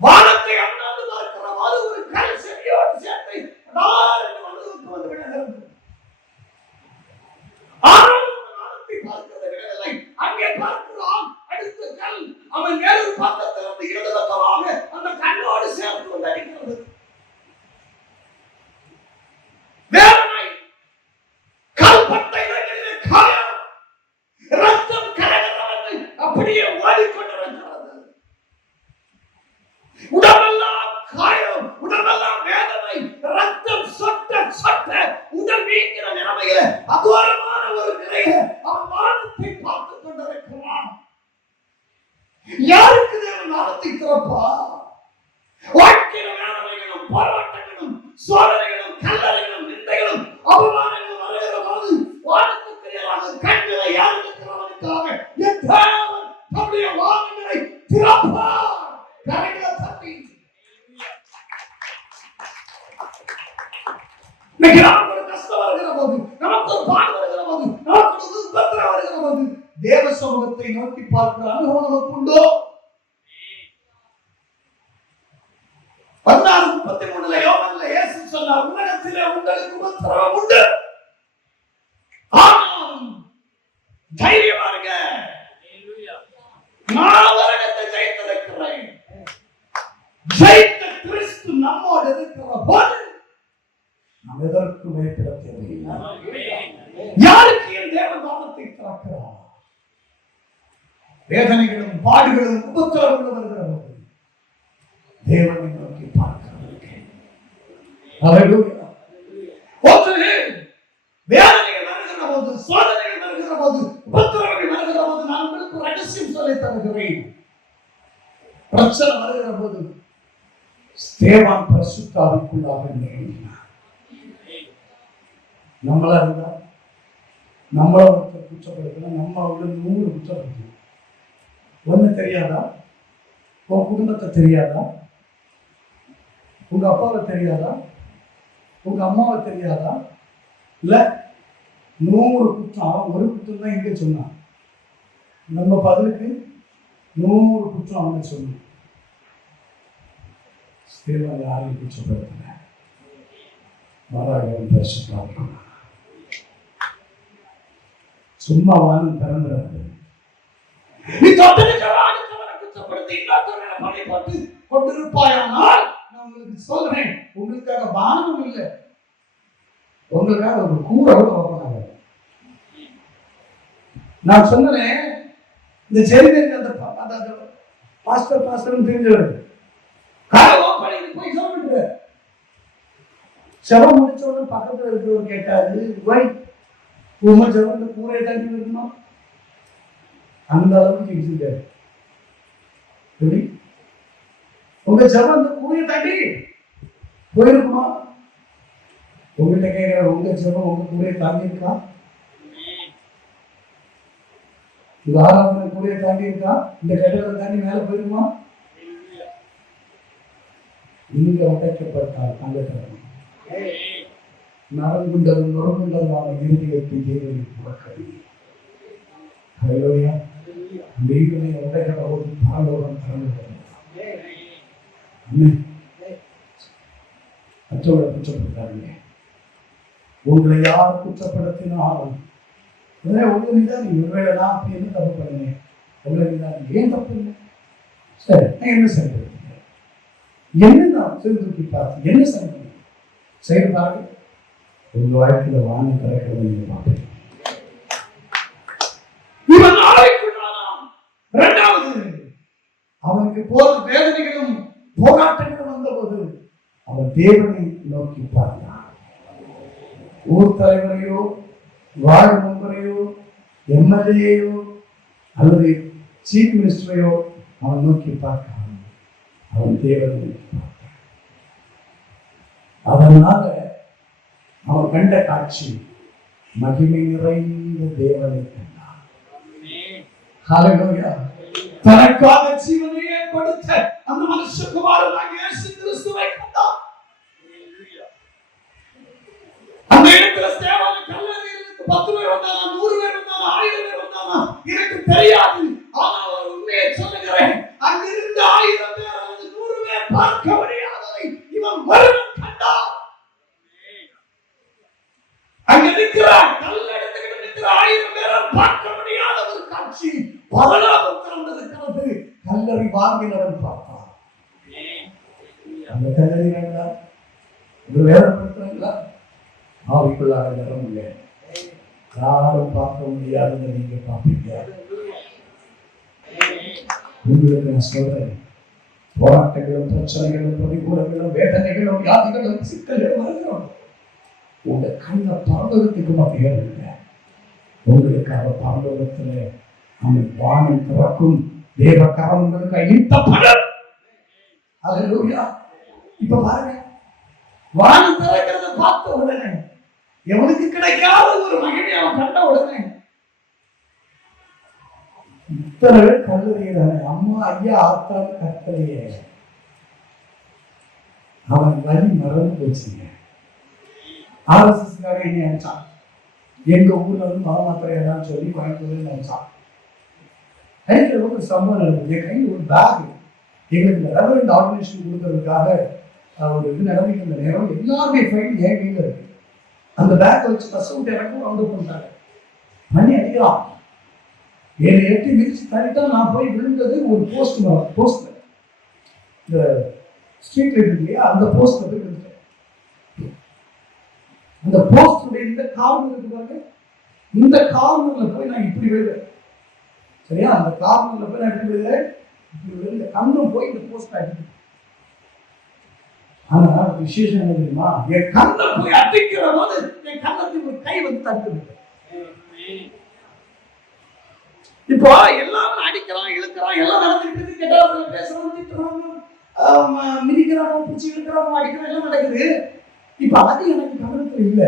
வானத்தை அண்ணாந்து பார்க்கிறோம், அது ஒரு கல் செடியோடு சேர்த்து மனதுக்கு வந்து விடுகிறது. அங்கே பார்க்கிறோம் அடுத்த கல் அவன் ஏழு பக்கத்திலிருந்து இடது பக்கமாக அந்த கண்ணோடு சேர்த்து வந்து அடிக்கிறது. வேதனை, கல்பட்டை காயம், ரத்தம் கலகிறது, அப்படியே ஓடிக்கொண்டிருக்கிறது. உடம்பெல்லாம் காயம், உடம்பெல்லாம் வேதனை, ரத்தம் சொட்ட சொட்ட உடல் வீங்கிற நிலைமை தேவனுடைய வானங்களை திறப்பார். கரங்களை தட்டி இன்னைக்கு நமக்கு ஒரு கஷ்டம் வருகிற போது, நமக்கு ஒரு பாடு வருகிற போது, நமக்கு ஒரு உபத்திரம் வருகிற போது தேவ சமூகத்தை நோக்கி பார்க்கிற அனுபவம் நமக்கு உண்டோ? 16:33 யோவான்ல இயேசு சொன்னார், உலகத்திலே உங்களுக்கு உபத்திரம் உண்டு, ஆனால் தைரியமா இருங்க, நான் உலகத்தை ஜெயித்திருக்கிறேன். ஜெயித்த கிறிஸ்து நம்மோடு இருக்கிற போது நாம் எதற்கும் பயப்பட தேவையில்லை. யாருக்கு என் தேவன் வானத்தை திறக்கிறார்? வேதனைகளும் பாடுகளும் உபத்திரங்களும் வருகிற போது தேவனை நோக்கி பார்க்கிறவர்களுக்கு வேதனைகள் வருகிற போது, சோதனைகள் வருகிற போது, உபத்திரங்கள் வருகிற போது நான் உங்களுக்கு ரகசியம் சொல்லி தருகிறேன். பிரச்சனை வருகிற போது ஸ்தேவான் பரிசுத்த ஆவிக்குள்ளாக நிறைந்தார். நம்மளா இருந்தா நம்மள ஒருத்தர் குற்றப்படுத்தல, நம்ம 100 குற்றப்படுத்தணும். ஒண்ணு தெரியாதா? உன் குடும்பத்தை தெரியாதா? உங்க அப்பாவை தெரியாதா? உங்க அம்மாவை தெரியாதா? இல்ல 100 குற்றம், ஒரு குற்றம் தான் இங்க சொன்னான். நம்ம பதிலுக்கு 100 குற்றம் அவங்க சொன்னான். ஸ்தேவான் யாரையும் குற்றப்படுத்தல, மாறாக பரிசுத்தம். சும்மா வானம் திறந்துறாரு. நீ தொட்டதுக்கெல்லாம் குற்றப்படுத்தி இன்னொருத்தவரை பகைப்பட்டு கொண்டிருப்பாயானால் நான் உங்களுக்கு சொல்றேன், உங்களுக்காக வானம் இல்லை, உங்களுக்காக ஒரு கூரை ஓப்பனாக. நான் சொன்னேன், இந்த ஜெயிலுக்கு அந்த பாஸ்டர் தெரிஞ்சவர் போய் சொல்லிட்டு செவம் முடிச்ச உடனே பக்கத்துல இருக்கிறவர் கேட்டாரு, உங்க ஜெவம் கூரை தாண்டி இருக்குமா? அந்த அளவுக்கு ஜெயிச்சிருக்காரு. எப்படி உங்க ஜெபம் அந்த கூரையை தாண்டி போயிருக்குமா? உங்ககிட்ட கேட்கிற, உங்க ஜெபம் உங்க கூரையை தாண்டி இருக்கா? இந்த ஆராதனை கூரையை தாண்டி இருக்கா? இந்த கட்டளை தாண்டி மேல போயிருக்குமா? நீங்க உடைக்கப்பட்டால் தங்கத்தரம் நரங்குண்டதும் நொறுங்குண்டதுமான இறுதியத்தை தேவனை புறக்கணி. ஹல்லேலூயா. தெய்வனை உடைக்கிற போது பரலோகம் திறந்து மற்றவரை குற்றப்படுத்தாங்க. உங்களை யார் குற்றப்படுத்தினாலும் உங்களை மீதான் நீ ஒருவேளை நான் அப்படி என்ன தப்பு பண்ணினேன், உங்களை மீதான் ஏன் தப்பு இல்லை, சரி நான் என்ன செய்யப்படுத்தேன், என்ன நான் திருப்பி பார்த்து என்ன செய்ய செய்து பாருங்க. உங்க வாழ்க்கையில வாங்கி திறக்கிறது நீங்க பார்ப்பீங்க. இவன் நாளைக்குள்ளானாம். இரண்டாவது, அவனுக்கு போர் வேதனைகளும் போராட்டங்களும் வந்தபோது அவன் தேவனை நோக்கி பார்த்தான். ஊர் தலைவரையோ வார்டு மெம்பரையோ எம்எல்ஏயோ அல்லது சீஃப் மினிஸ்டரையோ அவன் நோக்கி பார்த்தான். அவன் தேவனை நோக்கி பார்த்தான். அதனால அவன் கண்ட காட்சி மகிமை நிறைந்த தேவனை கண்டான். ஹல்லேலூயா. தனக்காக ஜீவனையே கொடுத்த அந்த மனுஷகுமாரனாகிய இயேசு கிறிஸ்துவை கண்டான். அந்த இடத்துல ஸ்தேவான் கல்லறையிலிருந்து 10 பேர் வந்தானா, 100 பேர் வந்தானா, 1000 பேர் வந்தானா எனக்கு தெரியாது. ஆனால் ஒரு உண்மையை சொல்லுகிறேன், அங்கிருந்து 1000 பேர் அல்லது 100 பேர் பார்க்க முடியாததை இவன் ஒருவன் கண்டான். அங்க நிற்கிறான், கல் எடுத்துக்கிட்டு நிற்கிற 1000 பேரால் பார்க்க முடியாத ஒரு காட்சி பரலோகம் திறந்திருக்கிறது. கல்லறை வாங்கினவன் பார்த்தான். அந்த கல்லறை வேண்டாம், ஒரு வேதப்படுத்துறாங்களா? ஆவிக்குள்ளாக நிறம் இல்லை, யாரும் பார்க்க முடியாதுன்னு நீங்க பார்ப்பீங்க. உங்களுக்கு நான் சொல்றேன், போராட்டங்களும் பிரச்சனைகளும் பிரதிகூலங்களும் வேதனைகளும் வியாதிகளும் சிக்கல்களும் வருகிறோம். உங்க கண்ண பரலோகத்துக்கு மத்தியில் இல்லை, உங்களுக்காக பரலோகத்துல அவன் வானம் திறக்கும் தேவ கரம் உங்களுக்கு ஈர்த்தப்படும். ஹல்லேலூயா. இப்ப பாருங்க, வானம் திறக்கிறத பார்த்த உடனே எவனுக்கு கிடைக்காத ஒரு மகிமை அவன் கண்ட உடனே இத்தனை பேர் கல்லறியறாங்க. அம்மா ஐயா ஆத்தான்னு கத்தலையே. அவன் வழி மறந்து போச்சுங்க. RSSக்காக என்ன நினைச்சான், எங்க ஊர்ல வந்து மரமாத்திரையெல்லாம் சொல்லி வாங்கிட்டு நினைச்சான். கையில் ஒரு சம்பவம் நடந்தது. என் கையில் ஒரு பேக் எங்களுக்கு ரெவரண்ட் ஆர்கனைசேஷன் கொடுக்கறதுக்காக ஒரு இது நடந்துட்டு இருந்த நேரம் எல்லாருமே ஃபைல் என் கையில் இருக்கு. அந்த பேக்கை வச்சு பஸ் விட்டு எனக்கும் ரவுண்ட் பண்ணிட்டாங்க. மணி அடிக்கலாம் 7-8 மினிட்ஸ் தனித்தா நான் போய் விழுந்தது ஒரு போஸ்ட்ல இந்த ஸ்ட்ரீட் லைட் இல்லையா, அந்த போஸ்ட்ல போய் விழுந்தேன். அந்த போஸ்டுடைய இந்த கார்னர் இருக்குதாங்க, இந்த கார்னர்ல போய் நான் இப்படி விழுவேன். சரியா, அந்த கார்னர்ல போய் நான் இப்படி விழுவேன். இப்படி விழுந்த கண்ணும் போய் இந்த போஸ்ட் அடிக்கும். ஆனா விசேஷம் என்ன தெரியுமா, என் கண்ணை போய் அடிக்கிற போது என் கண்ணத்துக்கு ஒரு கை வந்து தடுத்து. இப்போ எல்லாரும் அடிக்கிறான் இழுக்கிறான் எல்லாம் நடந்துட்டு கேட்டா பேசுறான் திட்டுறான் மிதிக்கிறான் பிடிச்சி இழுக்கிறான் அடிக்கிறான் எல்லாம் நடக்குது. இப்ப அது எனக்கு கவனத்துல இல்ல.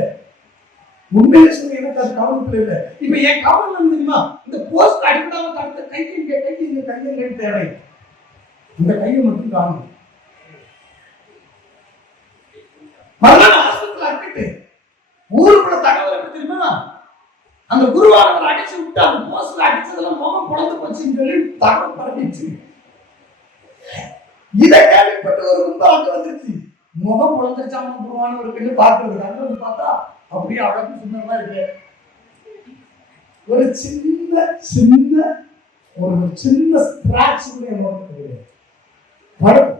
உண்மையில சொல்லி எனக்கு அது கவனத்துல இல்ல. இப்ப என் கவனம் தெரியுமா, இந்த போஸ்ட் அடிப்படாம தடுத்த கையை இந்த கையை தேவை, இந்த கையை மட்டும் காணும். மறுநாள் ஆஸ்பத்திரியில் அடிக்கிட்டு ஊருக்குள்ள தகவல் எப்படி தெரியுமா, அந்த குருவானவர் அடிச்சு விட்டு அந்த போஸ்ட்ல அடிச்சதெல்லாம் முகம் குழந்து போச்சுன்னு சொல்லி தகவல் பரப்பிச்சு. இதை கேள்விப்பட்டு ஒரு கும்பல் வந்துருச்சு. முகம் குழந்துருச்சாம குருவானவருக்கு பார்க்கறது அங்க வந்து பார்த்தா அப்படியே அழகு சுந்தரமா இருக்கு. ஒரு சின்ன ஸ்கிராட்ச் படம்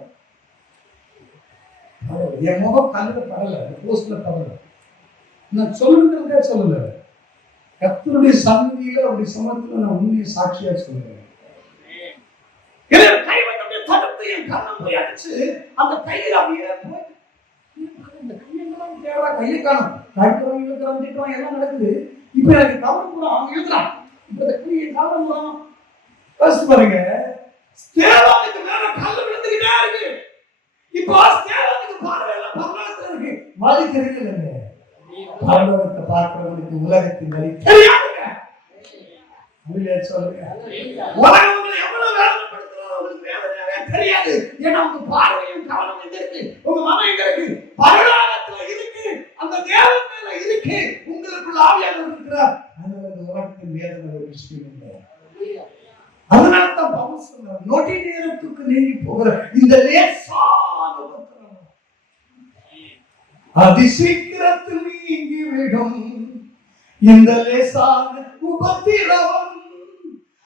என் முகம் கல்லுல படல, போஸ்ட்ல படல. நான் சொல்லுங்கிறதே சொல்லல, கர்த்தருடைய சந்நிதியில அப்படி சமத்துல நான் உண்மையை சாட்சியா சொல்லுறேன். கை வந்து தடுத்து என் கண்ணம் போய் அடிச்சு அந்த கையில அப்படியே போய் கையை காணும் கட்டுறோம் இழுக்கிறோம் திட்டுறோம் எல்லாம் நடக்குது. இப்ப எனக்கு கவனம் கூட அவங்க இழுக்கிறான். இப்ப இந்த கையை கவனம் பாருங்க, ஸ்தேவானுக்கு மேல கல்லு விழுந்துகிட்டே இருக்கு. இப்போ ஸ்தேவானுக்கு பார்வையெல்லாம் பரலோகத்துல இருக்கு, வழி தெரியலங்க. பரலோகத்தை பார்க்கிறவனுக்கு உலகத்தின் வழி தெரியாதுங்க. சொல்லுங்க, உலகம் உங்களை எவ்வளவு வேதனைப்படுத்துறோம் உங்களுக்கு வேதனையாவே தெரியாது. ஏன்னா உங்க பார்வையும் கவனம் எங்க இருக்கு, உங்க மனம் எங்க இருக்கு, பரலோகத்துல இருக்கு, அந்த தேவன் மேல இருக்கு, உங்களுக்குள்ள ஆவியானவர் இருக்கிறார். அதனால இந்த உலகத்தின் வேதனை ஒரு விஷயம் இல்லை. அதனால தான் பவுல் சொன்னார், நொடி நேரத்துக்கு நீங்கி போகிற இந்த லேசான உபத்திரவம் அதிசீக்கிரத்தில் நீங்கி விடும். இந்த லேசான உபத்திரவம்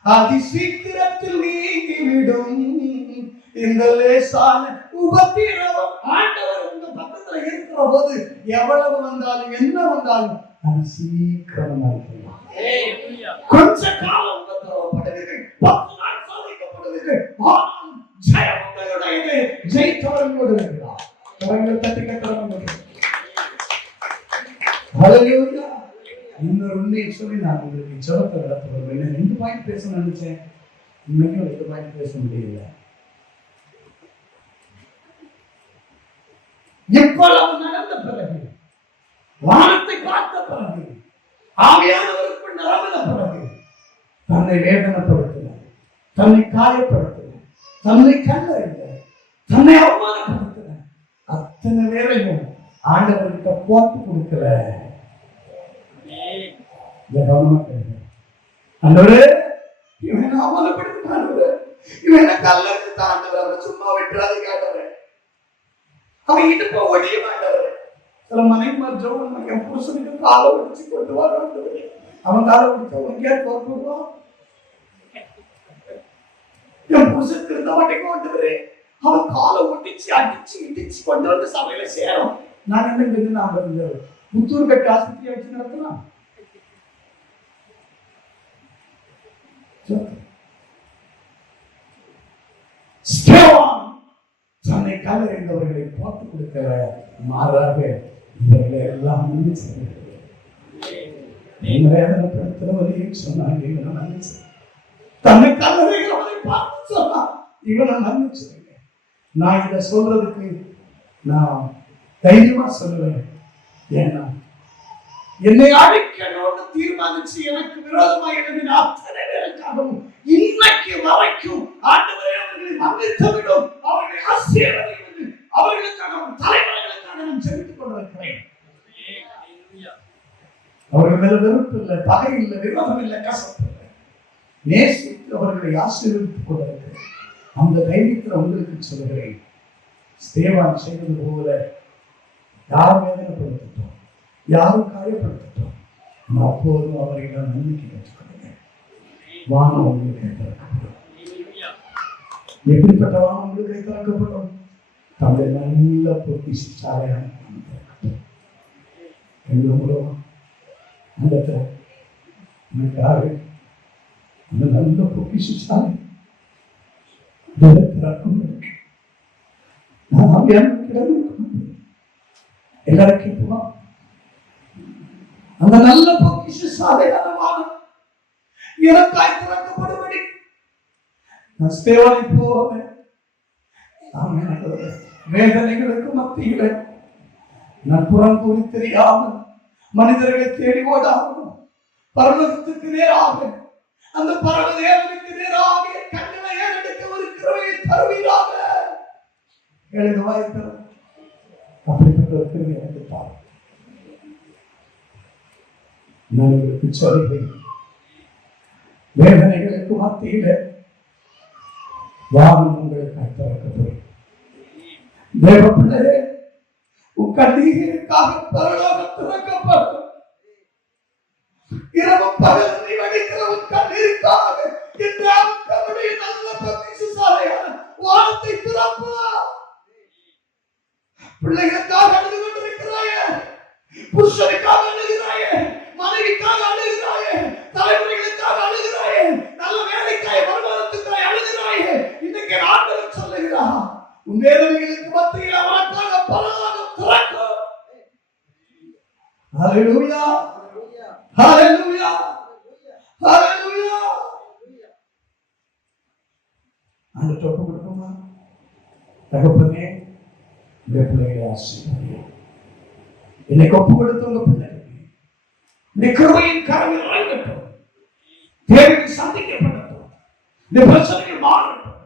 அதிசீக்கிரத்தில் நீங்கி விடும். இந்த லேசான உபத்திரவம் ஆண்டவர் உங்க பக்கத்துல இருக்கிற போது எவ்வளவு வந்தாலும் என்ன வந்தாலும் அது சீக்கிரமா இருக்கலாம். கொஞ்ச காலம் உபத்திரவப்படுவீர்கள், 10 நாள் சோதிக்கப்படுவீர்கள், ஆனால் ஜெயம் உங்களுடையது. ஜெயித்தவர்களோடு இருக்கிறார். கரங்களை தட்டி கட்டணும். ஹல்லேலூயா. இன்னொரு உண்மையை சொல்லி நான் உங்களுக்கு ஜெபத்தை நடத்துவேன். 2 பாயிண்ட் பேச நினைச்சேன், இன்னைக்கும் 2 பாயிண்ட் பேச முடியல. எவ்வளவு நடந்த பிறகு, வானத்தை பார்த்த பிறகு, ஆவியானவருக்கு நிரம்பின பிறகு, தன்னை வேதனைப்படுத்தின, தன்னை காயப்படுத்தின, தன்னை கண்டறிந்த, தன்னை அவமானப்படுத்தின அத்தனை வேலையும் ஆண்டவர்கிட்ட போட்டு கொடுக்கல. ஆண்டவரே, இவனை அவமானப்படுத்தினான், இவனை கல்லறுத்து தாண்டவர், அவரை சும்மா விட்டுறாது கேட்டவர், அவன் இடுப்ப ஒடிய மாட்டவர். சில மனைவிமார் ஜோன் என் புருஷனுக்கு காலை ஒடிச்சு கொண்டு வர, அவன் காலை ஒடிச்ச உனக்கே தோற்றுவான். என் புருஷனுக்கு இருந்த மாட்டேங்க வந்தவரு, அவன் காலை ஒட்டிச்சு அடிச்சு இடிச்சு கொண்டு வந்து சபையில சேரும். நான் என்ன நாம புத்தூர் கட்டி ஆஸ்பத்திரி வச்சு நடத்தலாம். தன்னை கல்லறிந்தவர்களை போட்டு கொடுக்கிற மாறாக இவர்களை எல்லாம் வேதனைப்படுத்துறவரையும் சொன்னாங்க, இவனை மன்னிச்சு. தன்னை கல்லறைகளை பார்த்து சொன்னா இவனை மன்னிச்சுருங்க. நான் இதை சொல்றதுக்கு நான் தைரியமா சொல்லுவேன். ஏன்னா என்னை அழிக்கணும்னு தீர்மானிச்சு எனக்கு விரோதமா எழுதின அத்தனை பேருக்காகவும் அவர்கள் மேல வெறுப்பு இல்லை, பகை இல்லை, விரோதம் இல்லை, கசப்பு இல்லை. நேசித்து அவர்களை ஆசீர்வதித்துக் கொண்டிருக்கிறேன். அந்த தைரியத்தில் உங்களுக்கு சொல்கிறேன், ஸ்தேவான் செய்வது போல யாரும் வேதனைப்படுத்தட்டும், யாரும் காயப்படுத்தட்டும், அப்போதும் அவர்களிடம் நம்பிக்கை பெற்றுக்கொள்ளுங்கள். வானம் உங்களுக்கு திறக்கப்படும். எப்படிப்பட்ட வானம் உங்களுக்கு திறக்கப்படும்? தந்தை நல்ல பொக்கிஷசாலையான எங்கள் மூலமா அந்த அந்த நல்ல பொக்கிஷசாலை திறக்கும். நான் எல்லாரும் கேட்போமா? அந்த நல்ல பொக்கிஷசாலையான வானம் எனக்காய் திறக்கப்படும்படி நான் ஸ்தேவானை போவேன். வேதனைகளுக்கு மத்தியில நான் புறம் கூறி தெரியாமல் மனிதர்களை தேடி ஓடாமல் பர்வதத்துக்கு நேராக, அந்த பர்வதேவனுக்கு நேராக கண்களை ஏறெடுக்க ஒரு கிருபையை தருவீராக. அப்படிப்பட்ட ஒரு கிருபை எனக்கு தாரு. நான் உங்களுக்கு சொல்கிறேன், வேதனைகளுக்கு மத்தியில வானம் உங்களுக்கு திறக்கப்படும். தேவ பிள்ளையே, உன் கண்ணீருக்காக பரலோகம் திறக்கப்படும். இரவும் பகலும் நீ வடிக்கிற உன் கண்ணீருக்காக என்னுடைய நல்ல பொக்கிஷசாலையான வானத்தை திறப்பா. பிள்ளைகளுக்காக அழுது கொண்டிருக்கிறாயே, புருஷனுக்காக அழுகிறாயே, மனைவிக்காக அழுகிறாயே, தலைமுறைகளுக்காக அழுகிறாயே, நல்ல வேலைக்காக வருமானத்துக்காக அழுகிறாயே, இன்னைக்கு ஆண்டவர் சொல்லுகிறார், உன் வேதனைகளுக்கு மத்தியில் அவனுக்காக பரலோகம் திறக்கும். ஹல்லேலூயா, ஹல்லேலூயா, ஹல்லேலூயா. அந்த தொப்பு கொடுக்குமா? தகப்பனே, இந்த பிள்ளைகளை ஆசீர்வதியும். இன்னைக்கு ஒப்பு கொடுத்து உங்க பிள்ளைகளுக்கு இந்த கிருபையின் கரங்கள் இறங்கட்டும். தேவைகள் சந்திக்கப்படட்டும். இந்த பிரச்சனைகள் மாறட்டும்.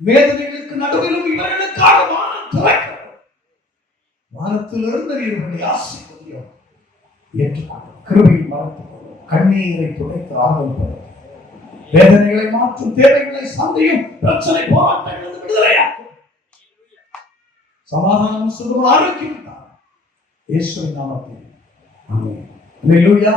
வேதனைகளுக்கு நடுவிலும் இவர்களுக்காக வானம் திறக்கப்படும். வானத்திலிருந்து இவர்களை ஆசீர்வதியும். ஏற்றுக்கொள்ளும். கிருபையின் மரத்துக்கொள்ளும். கண்ணீரை துடைத்து ஆறுதல் பெறும். வேதனைகளை மாற்றும், தேவைகளை சந்தையும், பிரச்சனை போராட்டங்கள் விடுதலையாக்கும். சமாதானம் சுகம் ஆரோக்கியம் தான். இயேசுவின் நாமத்தில் ஆமென். அல்லேலூயா.